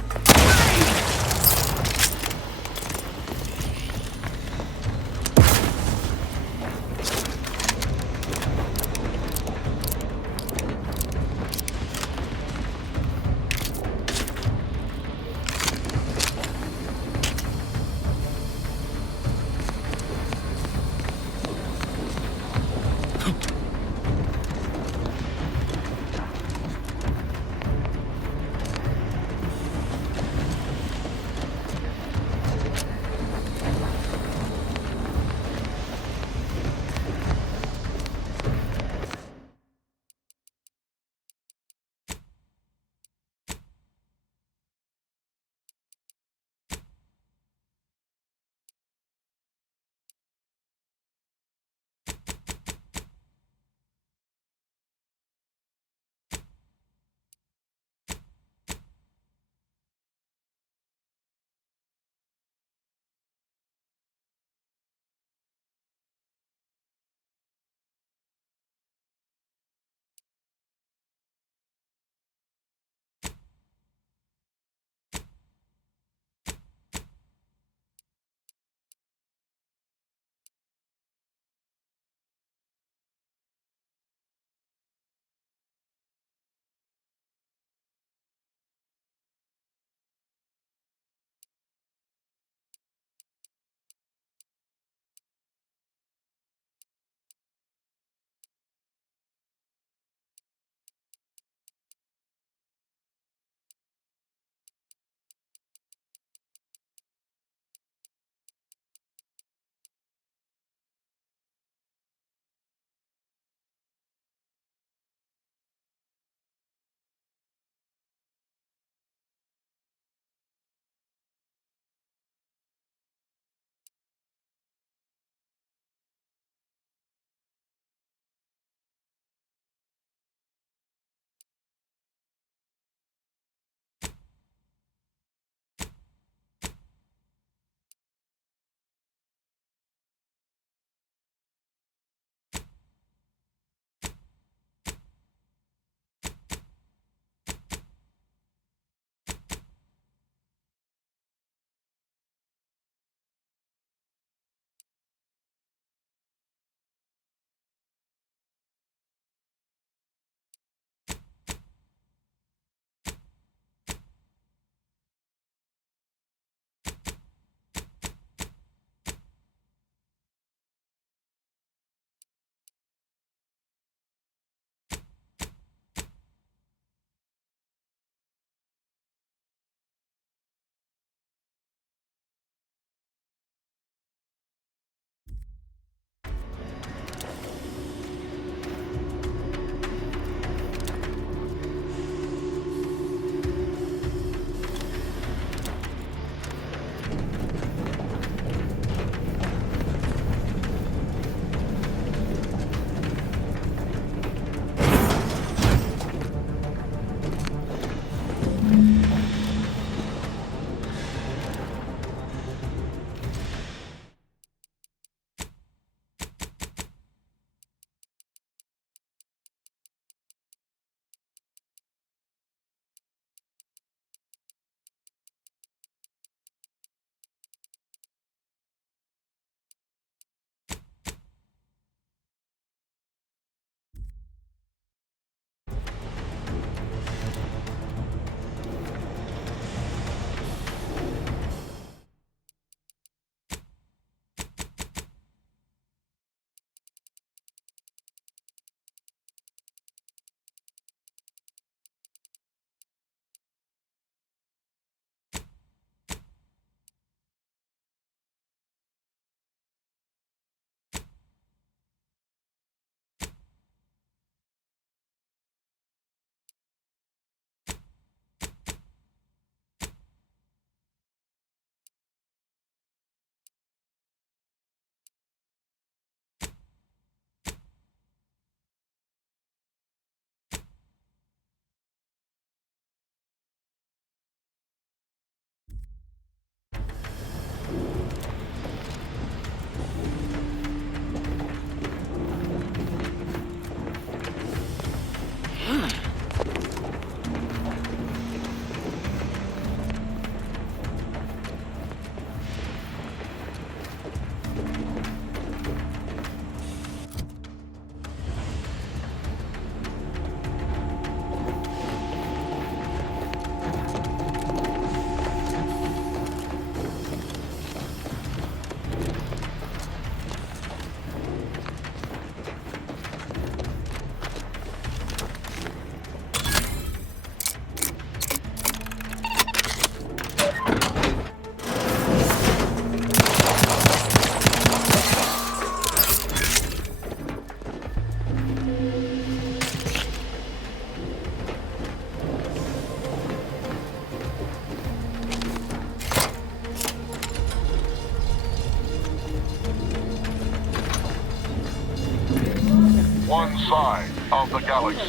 one side of the galaxy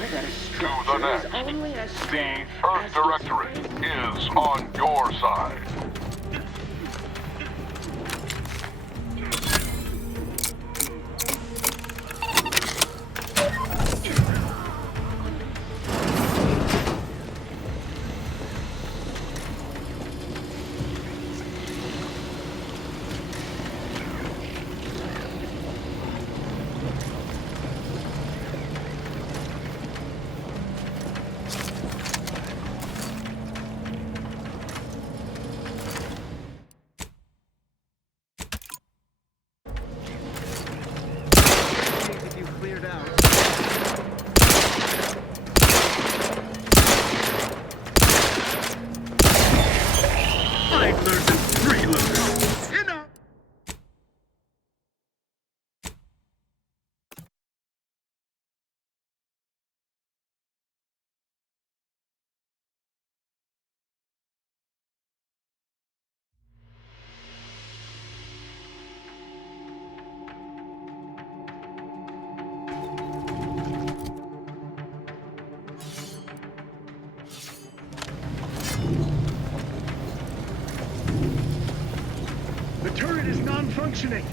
to the next. The Earth Directorate is on your side. The turret is non-functioning.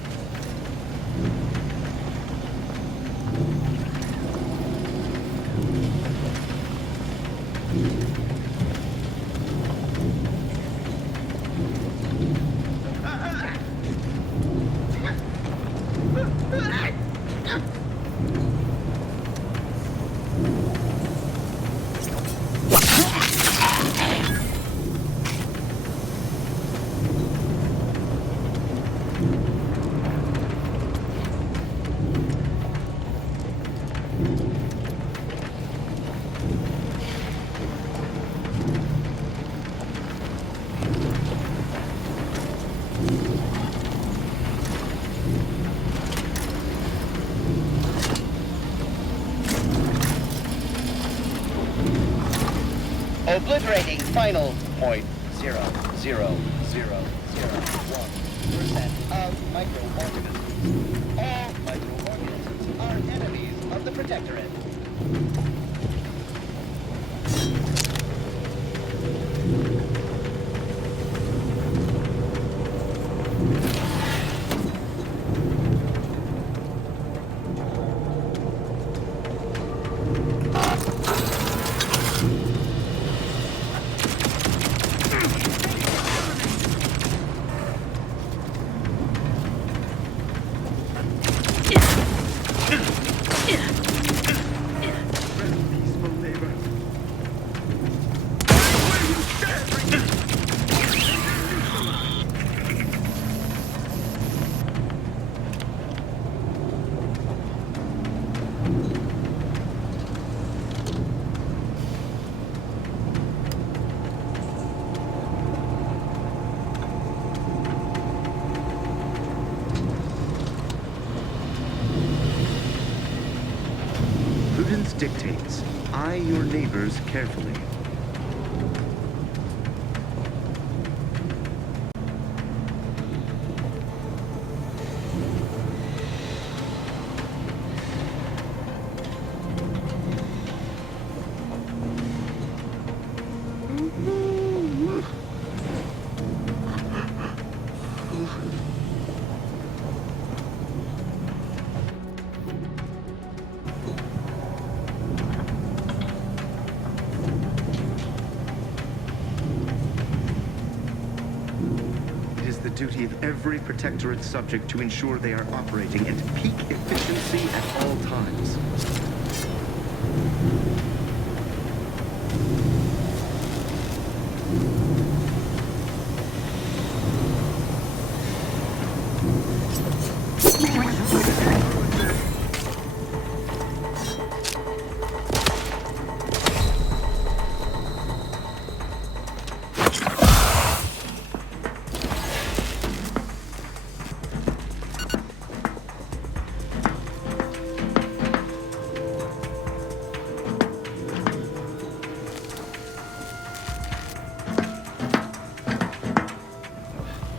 Obliterating final 0.00001% of microorganisms. All microorganisms are enemies of the Protectorate. Prudence dictates, eye your neighbors carefully. It is the duty of every Protectorate subject to ensure they are operating at peak efficiency at all times.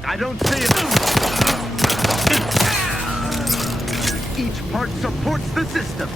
I don't see it. Each part supports the system.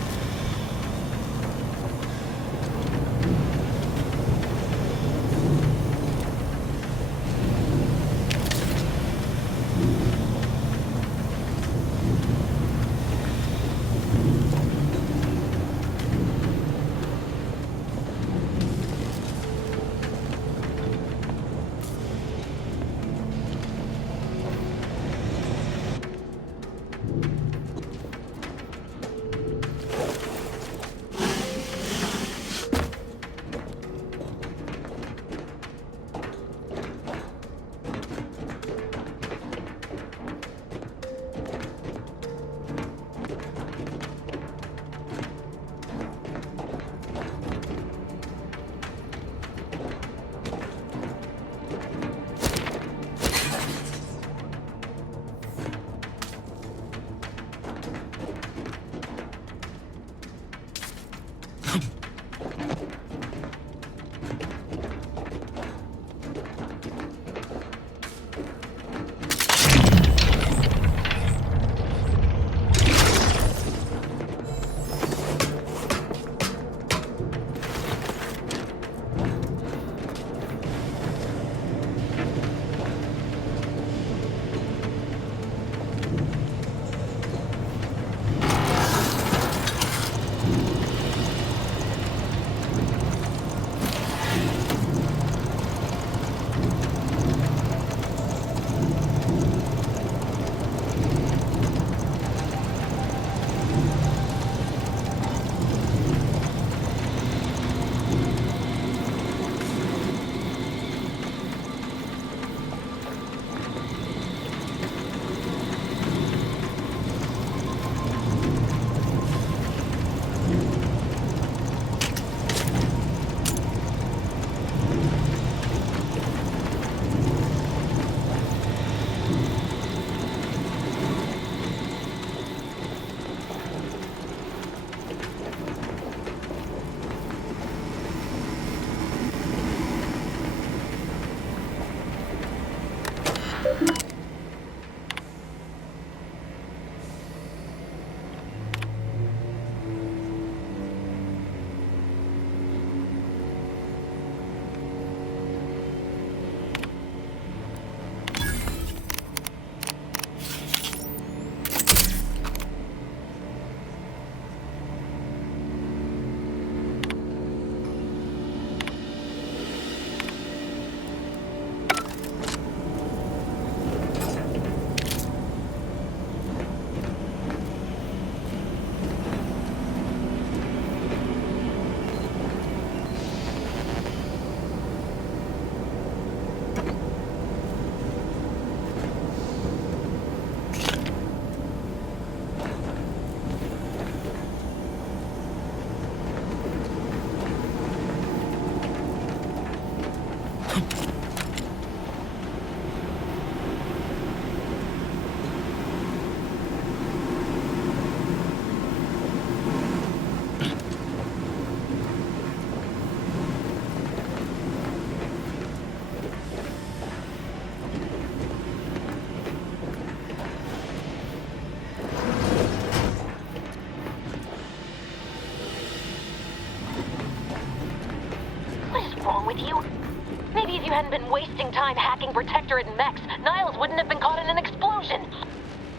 hadn't been wasting time hacking Protectorate and mechs, Niles wouldn't have been caught in an explosion.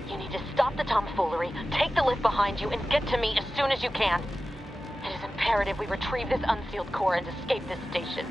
You need to stop the tomfoolery, take the lift behind you, and get to me as soon as you can. It is imperative we retrieve this unsealed core and escape this station.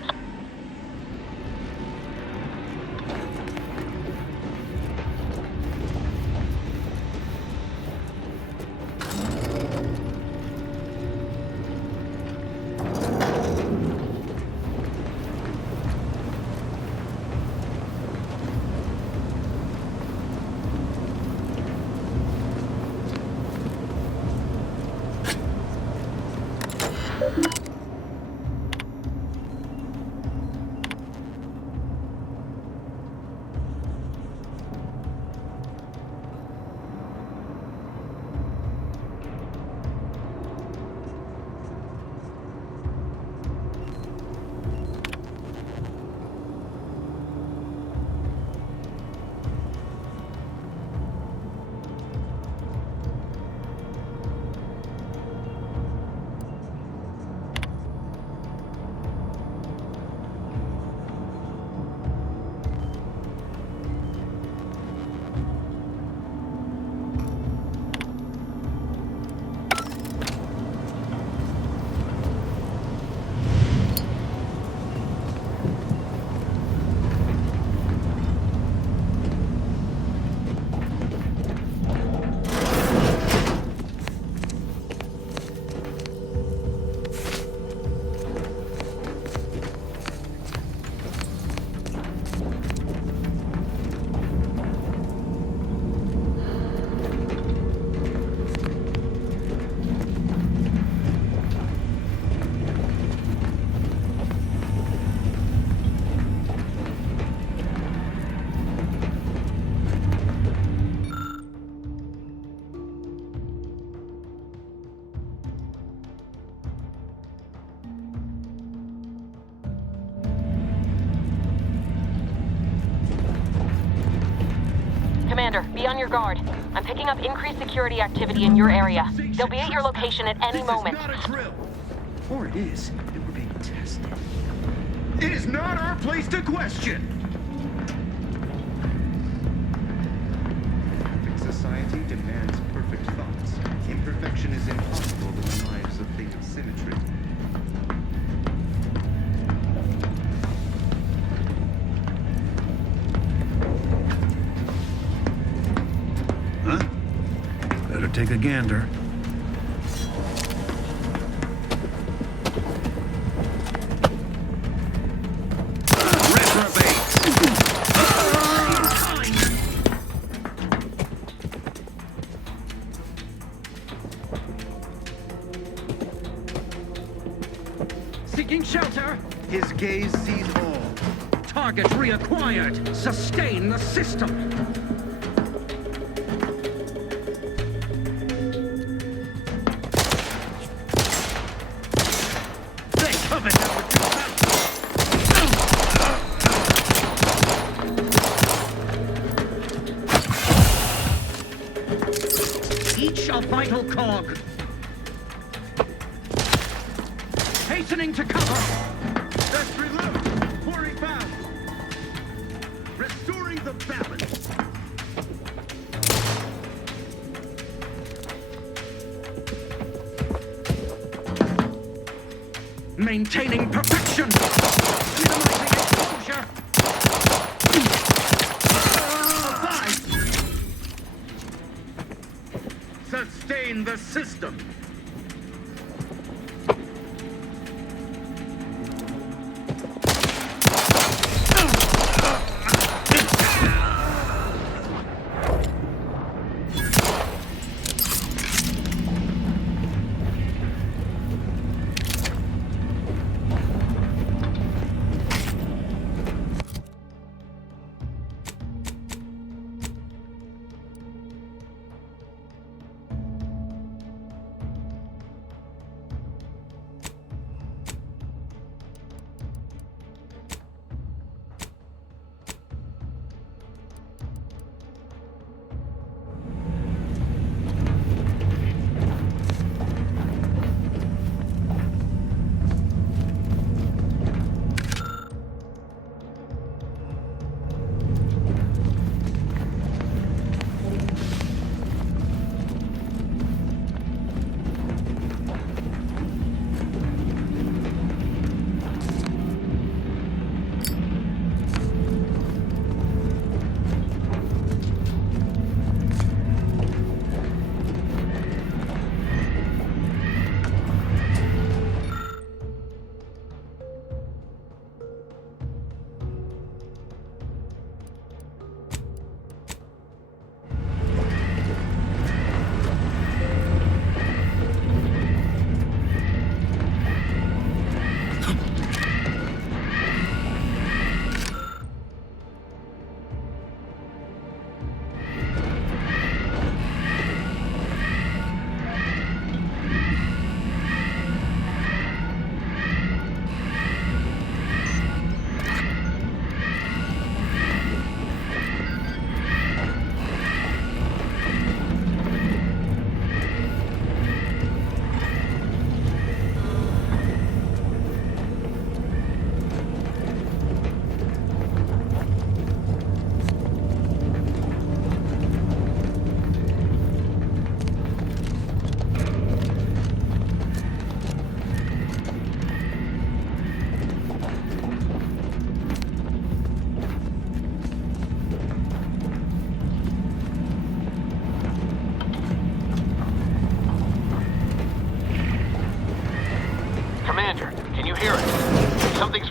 Commander, be on your guard. I'm picking up increased security activity in your area. They'll be at your location at any moment. This is not a drill. Or it is, and we're being tested. It is not our place to question. Perfect society demands perfect thoughts. Imperfection is impossible in the lives of fatal symmetry. Huh? Better take a gander. Seeking shelter. His gaze sees all. Target reacquired. Sustain the system. They covet our each a vital cog. Hastening to cover. Best reload. Quarry found. Restoring the balance. Maintaining perfection. Minimizing exposure. Sustain the system.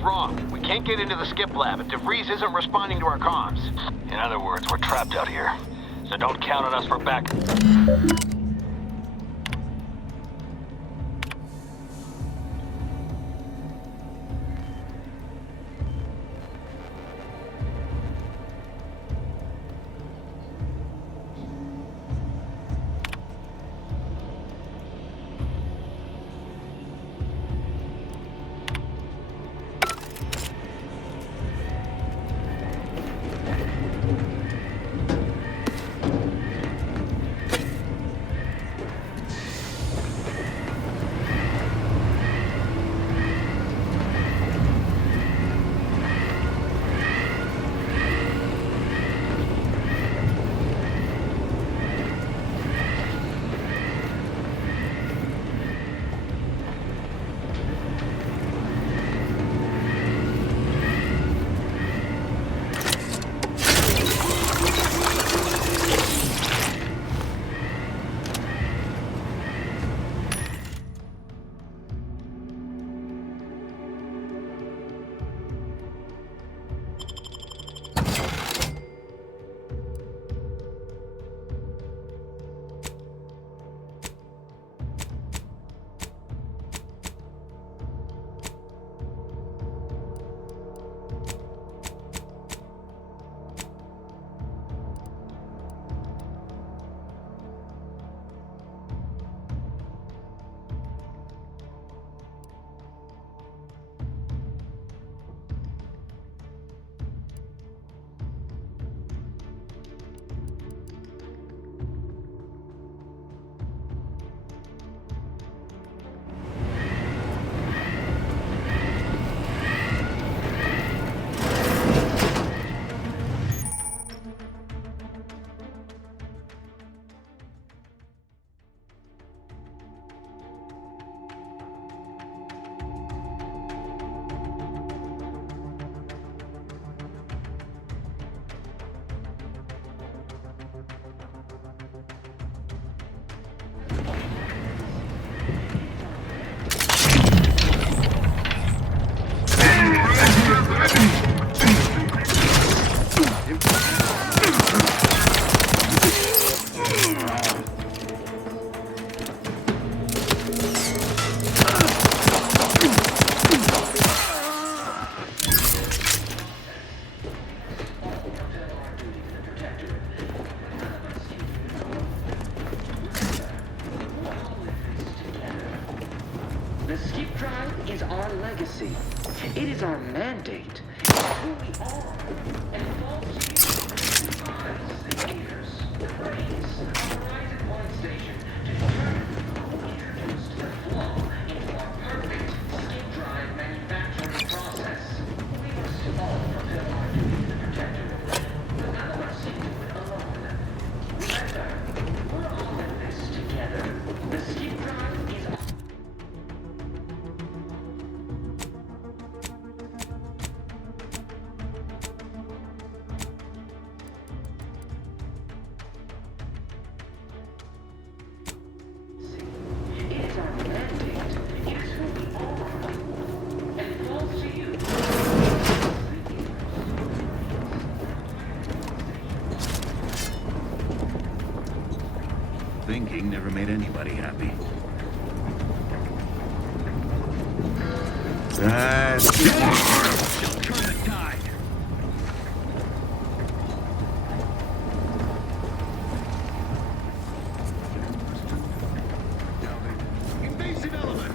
wrong. We can't get into the skip lab, and DeVries isn't responding to our comms. In other words, we're trapped out here. So don't count on us for back... The skip drive is our legacy. It is our mandate. It's who we are. And false lives, ears, brains, Horizon One Station to determine who introduced the flaw into our perfect skip drive manufacturing process. We must all fulfill our duty to the protector. But none of us can do it alone. Remember, we're all in this together. The skip drive is our... Thinking never made anybody happy. She'll turn the tide. Invasive element.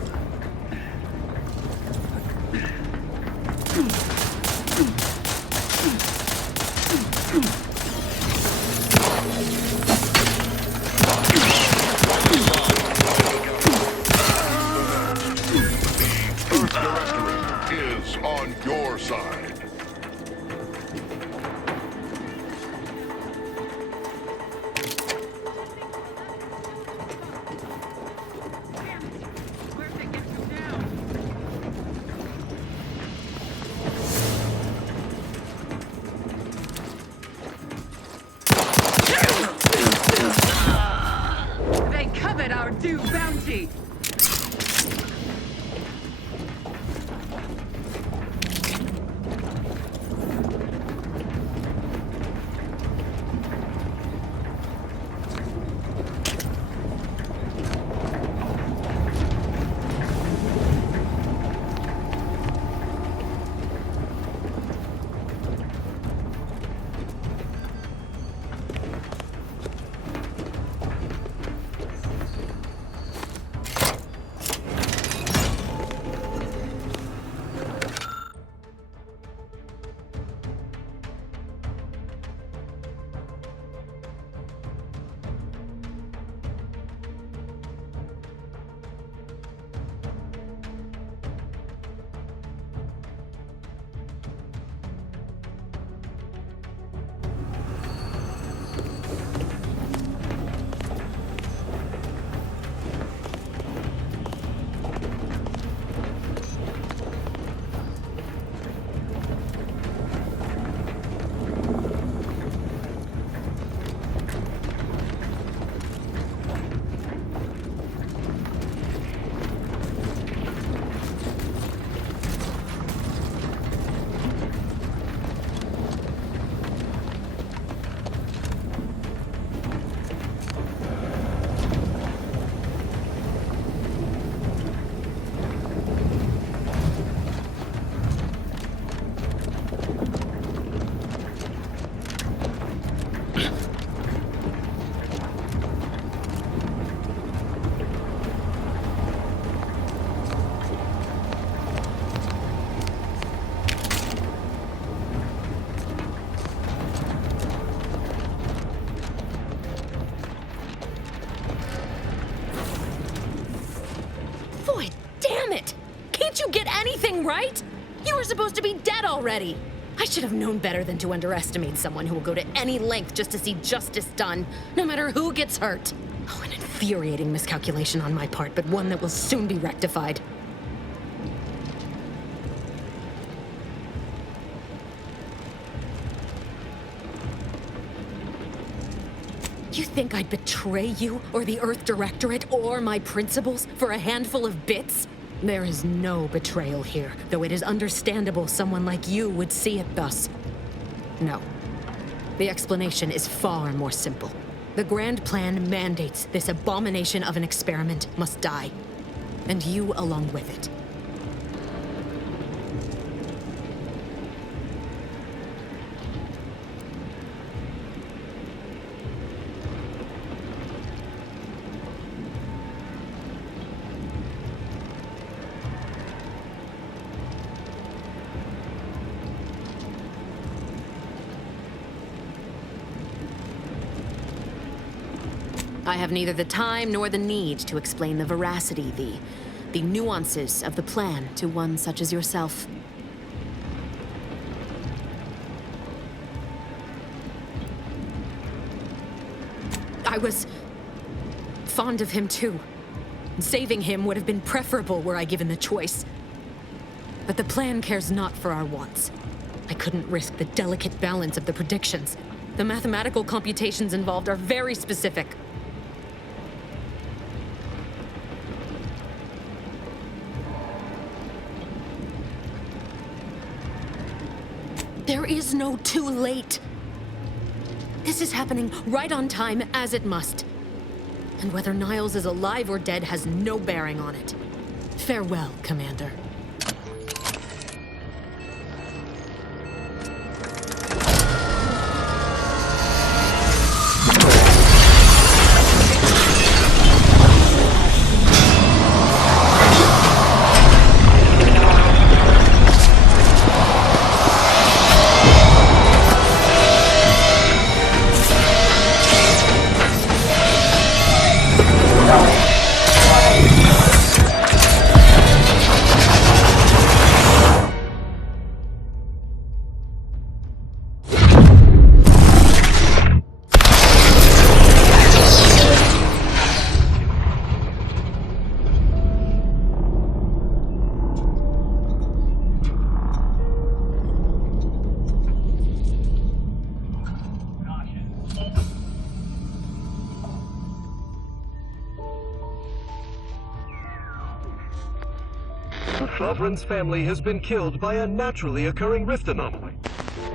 Is on your side. They covet our due bounty. right? You were supposed to be dead already. I should have known better than to underestimate someone who will go to any length just to see justice done, no matter who gets hurt. Oh, an infuriating miscalculation on my part, but one that will soon be rectified. You think I'd betray you, or the Earth Directorate, or my principals for a handful of bits? There is no betrayal here, though it is understandable someone like you would see it thus. No. The explanation is far more simple. The Grand Plan mandates this abomination of an experiment must die, and you along with it. I have neither the time nor the need to explain the veracity, the nuances of the plan to one such as yourself. I was fond of him too. Saving him would have been preferable were I given the choice. But the plan cares not for our wants. I couldn't risk the delicate balance of the predictions. The mathematical computations involved are very specific. There is no too late. This is happening right on time, as it must. And whether Niles is alive or dead has no bearing on it. Farewell, Commander. Lovren's family has been killed by a naturally occurring rift anomaly.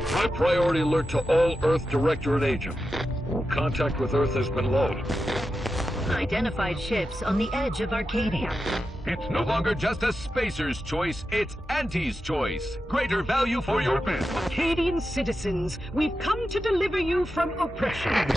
High priority alert to all Earth Directorate agents. Contact with Earth has been low. Identified ships on the edge of Arcadia. It's no longer just a spacer's choice, it's Auntie's choice. Greater value for your men. Arcadian citizens, we've come to deliver you from oppression.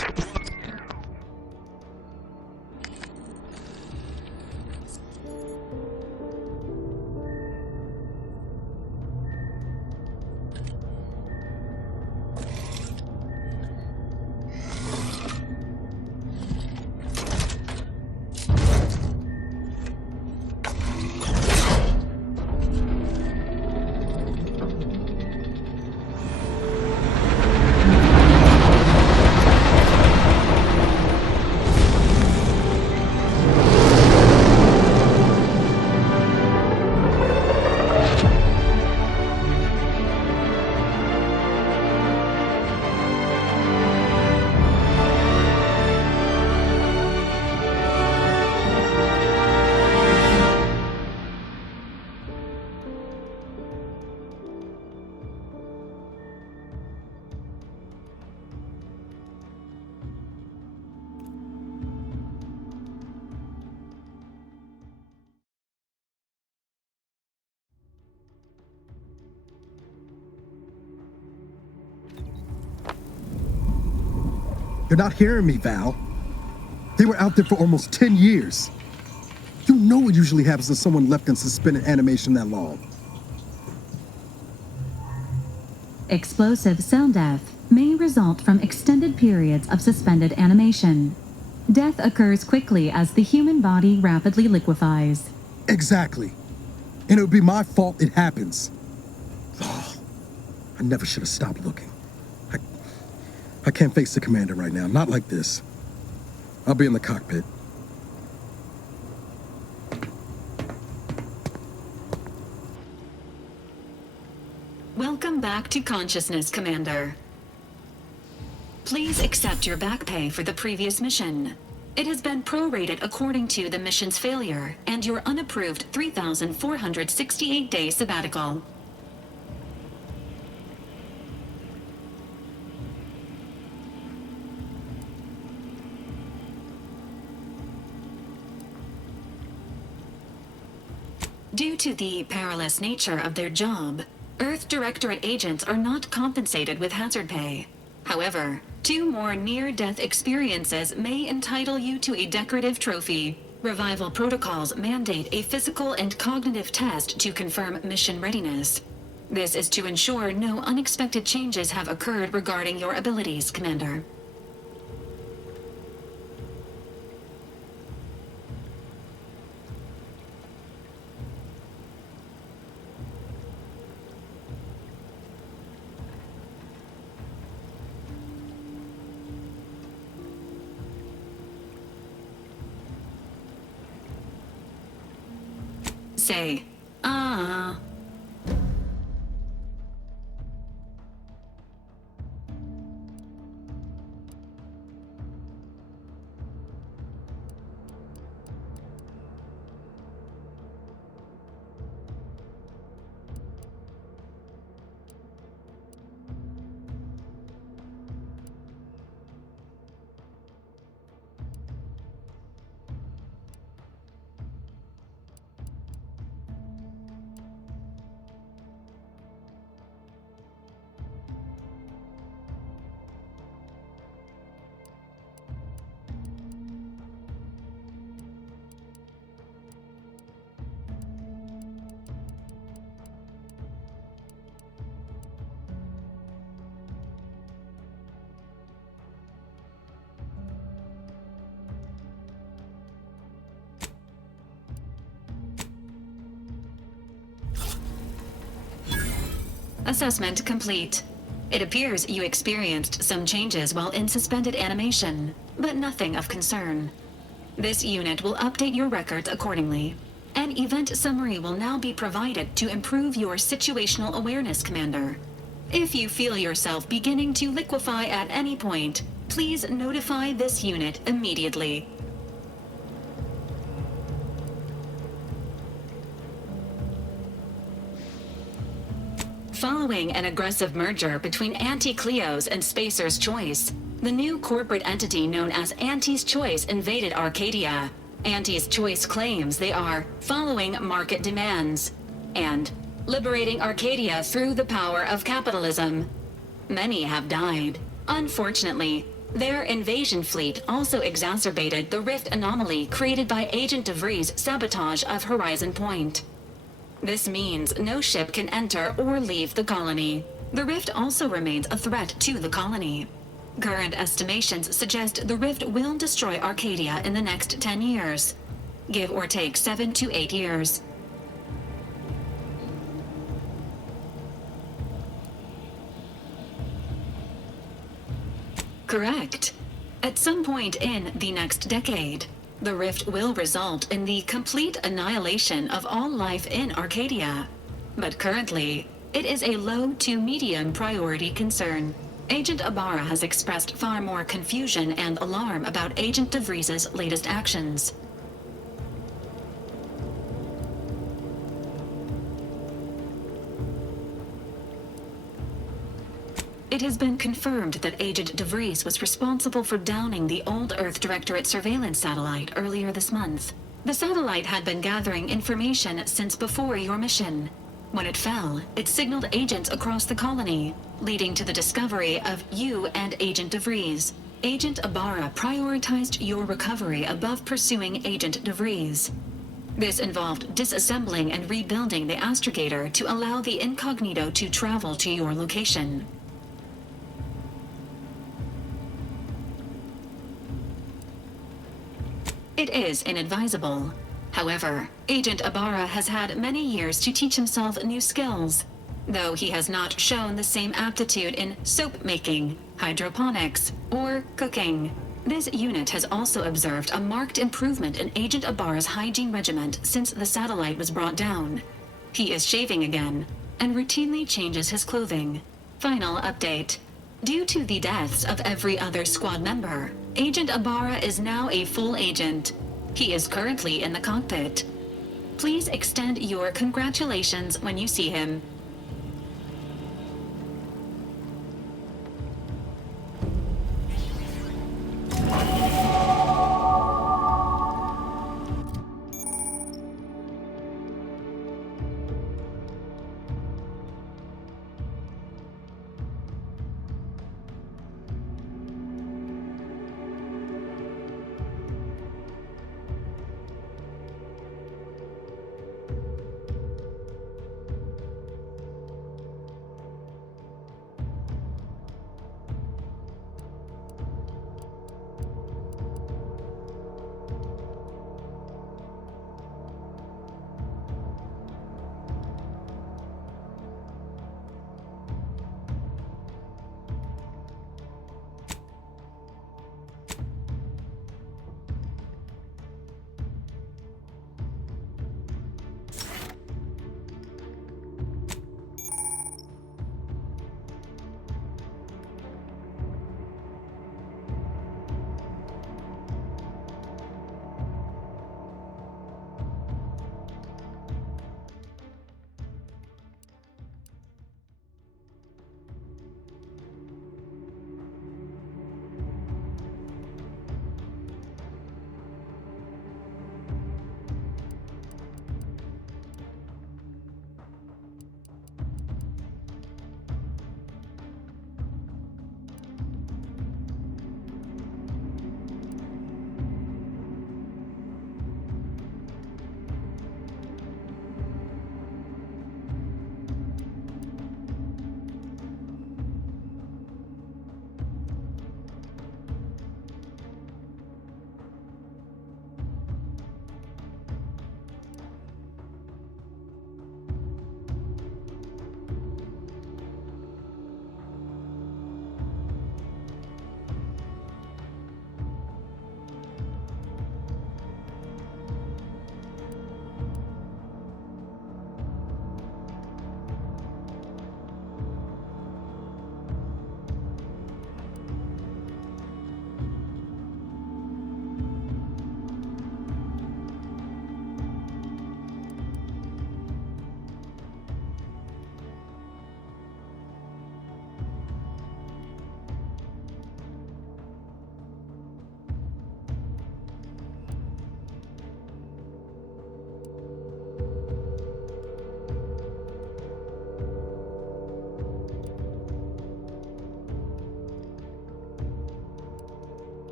You're not hearing me, Val. They were out there for almost 10 years. You know what usually happens to someone left in suspended animation that long. Explosive cell death may result from extended periods of suspended animation. Death occurs quickly as the human body rapidly liquefies. Exactly. And it would be my fault it happens. Oh, I never should have stopped looking. I can't face the commander right now, not like this. I'll be in the cockpit. Welcome back to consciousness, Commander. Please accept your back pay for the previous mission. It has been prorated according to the mission's failure and your unapproved 3,468-day sabbatical. Due to the perilous nature of their job, Earth Directorate agents are not compensated with hazard pay. However, 2 more near-death experiences may entitle you to a decorative trophy. Revival protocols mandate a physical and cognitive test to confirm mission readiness. This is to ensure no unexpected changes have occurred regarding your abilities, Commander. Say, ah. Assessment complete. It appears you experienced some changes while in suspended animation, but nothing of concern. This unit will update your records accordingly. An event summary will now be provided to improve your situational awareness, Commander. If you feel yourself beginning to liquefy at any point, please notify this unit immediately. Following an aggressive merger between Anti-Cleo's and Spacer's Choice, the new corporate entity known as Anti's Choice invaded Arcadia. Anti's Choice claims they are following market demands and liberating Arcadia through the power of capitalism. Many have died. Unfortunately, their invasion fleet also exacerbated the rift anomaly created by Agent DeVries' sabotage of Horizon Point. This means no ship can enter or leave the colony. The rift also remains a threat to the colony. Current estimations suggest the rift will destroy Arcadia in the next 10 years. Give or take 7 to 8 years. Correct. At some point in the next decade, the rift will result in the complete annihilation of all life in Arcadia. But currently, it is a low to medium priority concern. Agent Ibarra has expressed far more confusion and alarm about Agent DeVries' latest actions. It has been confirmed that Agent DeVries was responsible for downing the old Earth Directorate surveillance satellite earlier this month. The satellite had been gathering information since before your mission. When it fell, it signaled agents across the colony, leading to the discovery of you and Agent DeVries. Agent Ibarra prioritized your recovery above pursuing Agent DeVries. This involved disassembling and rebuilding the astrogator to allow the incognito to travel to your location. It is inadvisable. However, Agent Ibarra has had many years to teach himself new skills, though he has not shown the same aptitude in soap making, hydroponics, or cooking. This unit has also observed a marked improvement in Agent Ibarra's hygiene regimen since the satellite was brought down. He is shaving again, and routinely changes his clothing. Final update. Due to the deaths of every other squad member, Agent Ibarra is now a full agent. He is currently in the cockpit. Please extend your congratulations when you see him.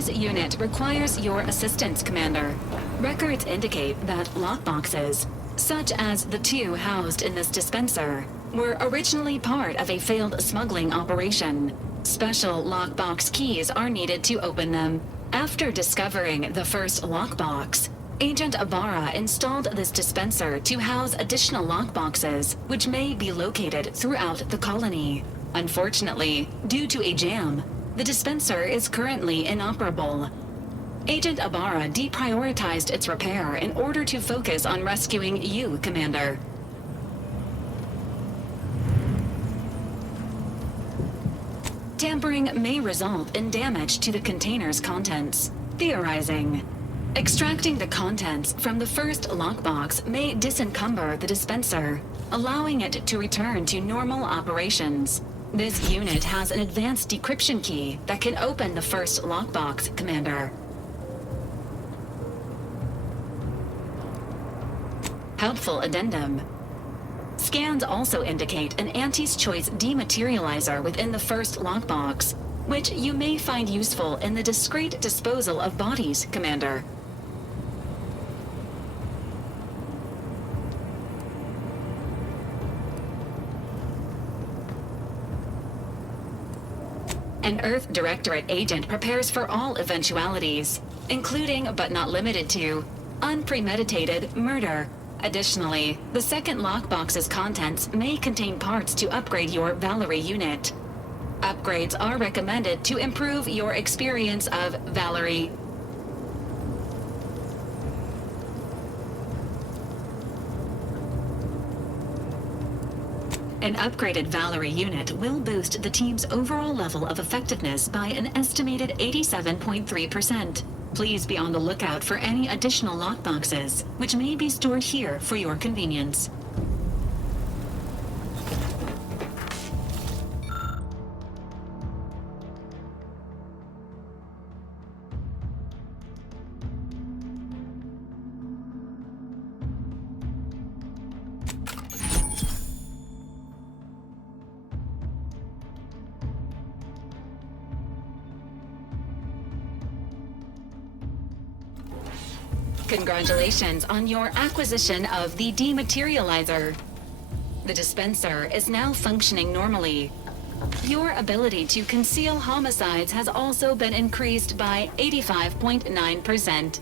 This unit requires your assistance, Commander. Records indicate that lockboxes, such as the two housed in this dispenser, were originally part of a failed smuggling operation. Special lockbox keys are needed to open them. After discovering the first lockbox, Agent Ibarra installed this dispenser to house additional lockboxes, which may be located throughout the colony. Unfortunately, due to a jam, the dispenser is currently inoperable. Agent Ibarra deprioritized its repair in order to focus on rescuing you, Commander. Tampering may result in damage to the container's contents. Theorizing. Extracting the contents from the first lockbox may disencumber the dispenser, allowing it to return to normal operations. This unit has an advanced decryption key that can open the first lockbox, Commander. Helpful addendum. Scans also indicate an Anti's Choice dematerializer within the first lockbox, which you may find useful in the discreet disposal of bodies, Commander. An Earth Directorate agent prepares for all eventualities, including but not limited to unpremeditated murder. Additionally, the second lockbox's contents may contain parts to upgrade your Valerie unit. Upgrades are recommended to improve your experience of Valerie. An upgraded Valerie unit will boost the team's overall level of effectiveness by an estimated 87.3%. Please be on the lookout for any additional lockboxes, which may be stored here for your convenience. Congratulations on your acquisition of the dematerializer. The dispenser is now functioning normally. Your ability to conceal homicides has also been increased by 85.9%.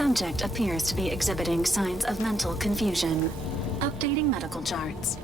Subject appears to be exhibiting signs of mental confusion. Updating medical charts.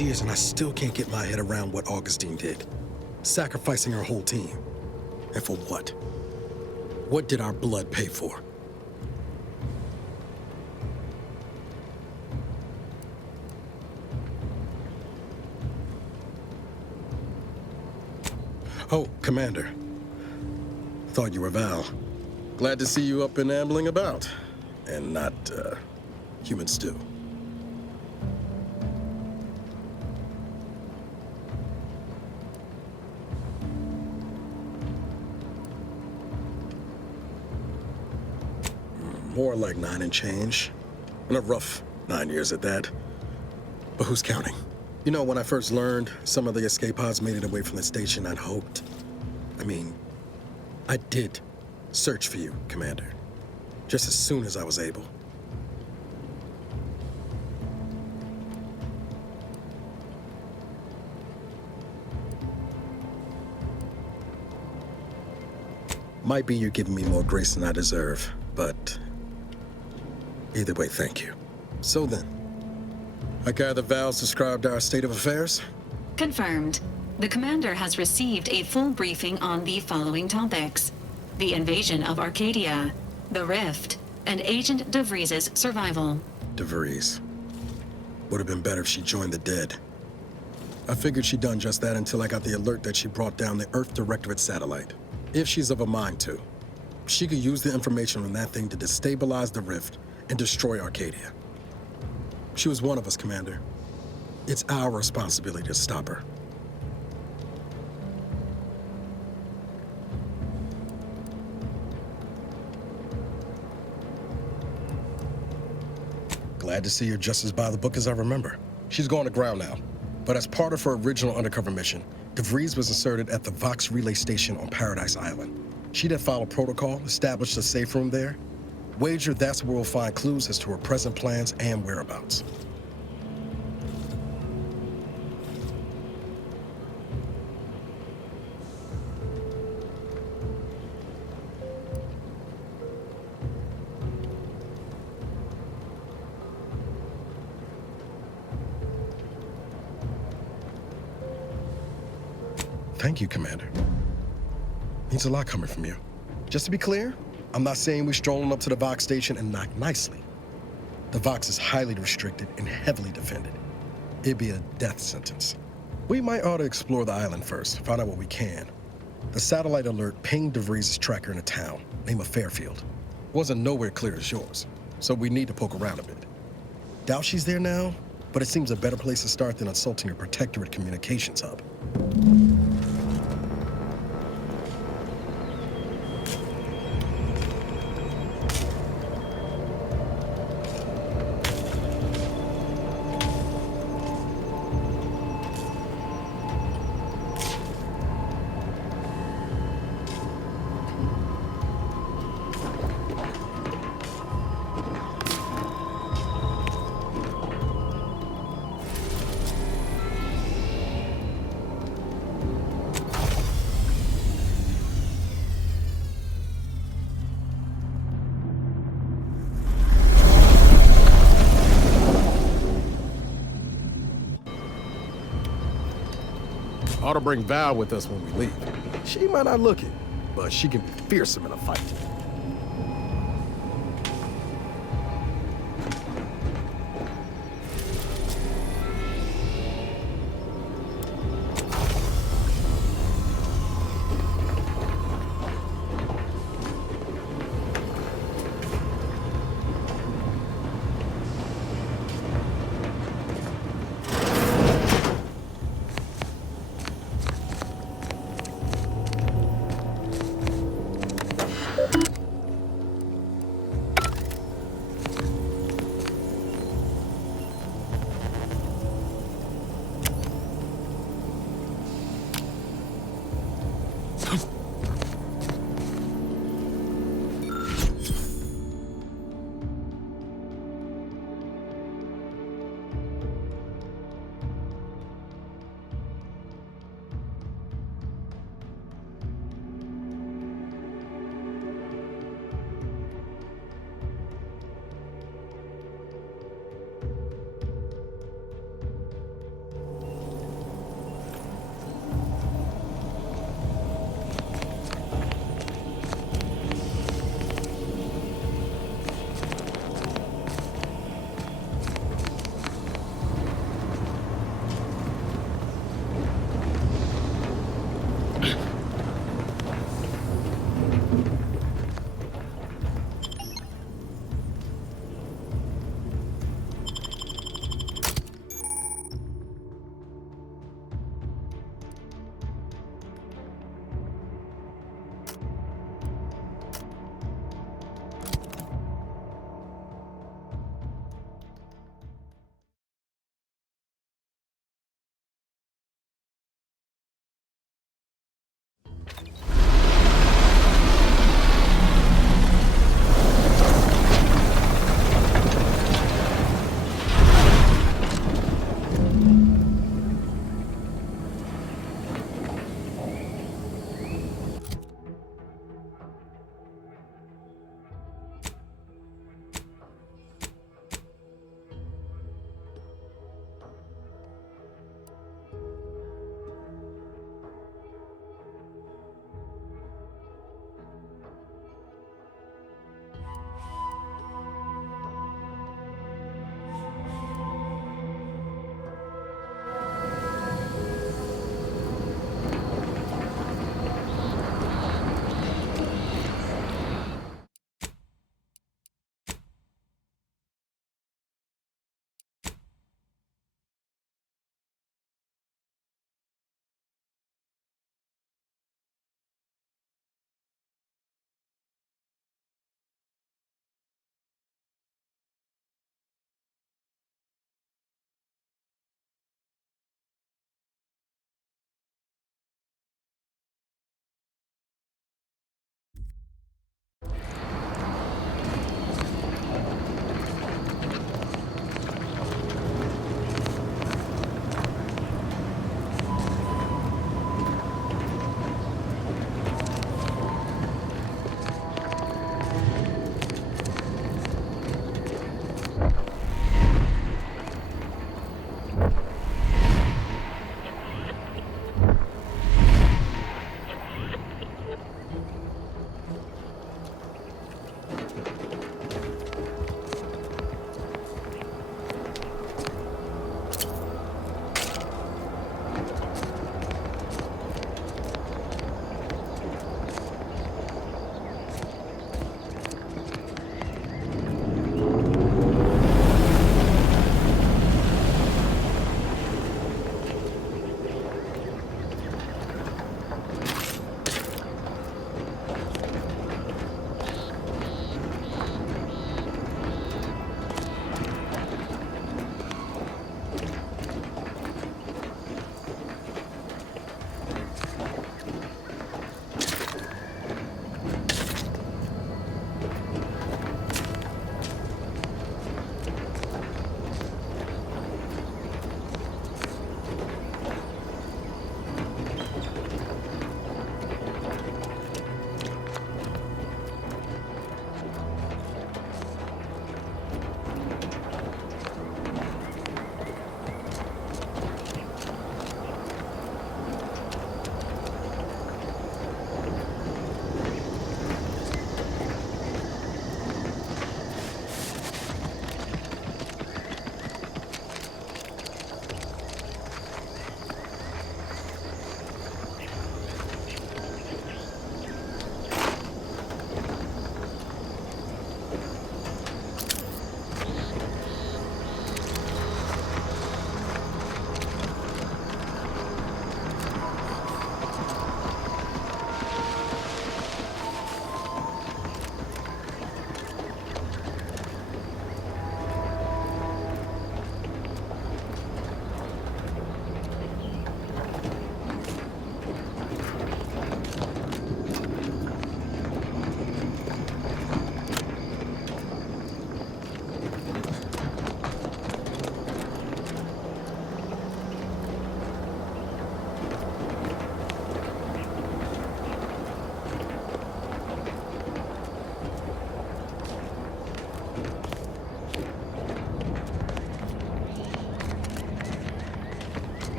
these years and I still can't get my head around what Augustine did. Sacrificing her whole team. And for what? What did our blood pay for? Oh, Commander. Thought you were Val. Glad to see you up and ambling about. And not, human stew. More like 9 and change. And a rough 9 years at that. But who's counting? You know, when I first learned some of the escape pods made it away from the station, I'd hoped. I did search for you, Commander. Just as soon as I was able. Might be you're giving me more grace than I deserve, but either way, thank you. So then, I gather Val's described our state of affairs? Confirmed. The commander has received a full briefing on the following topics: the invasion of Arcadia, the Rift, and Agent DeVries' survival. DeVries. Would have been better if she joined the dead. I figured she'd done just that until I got the alert that she brought down the Earth Directorate satellite. If she's of a mind to, she could use the information from that thing to destabilize the Rift and destroy Arcadia. She was one of us, Commander. It's our responsibility to stop her. Glad to see you're just as by the book as I remember. She's going to ground now. But as part of her original undercover mission, DeVries was inserted at the Vox relay station on Paradise Island. She'd have followed protocol, established a safe room there. Wager that's where we'll find clues as to her present plans and whereabouts. Thank you, Commander. Means a lot coming from you. Just to be clear, I'm not saying we're strolling up to the Vox station and knock nicely. The Vox is highly restricted and heavily defended. It'd be a death sentence. We might ought to explore the island first, find out what we can. The satellite alert pinged DeVries' tracker in a town, named Fairfield. Wasn't nowhere clear as yours, so we need to poke around a bit. Doubt she's there now, but it seems a better place to start than assaulting your Protectorate communications hub. Ought to bring Val with us when we leave. She might not look it, but she can be fearsome in a fight.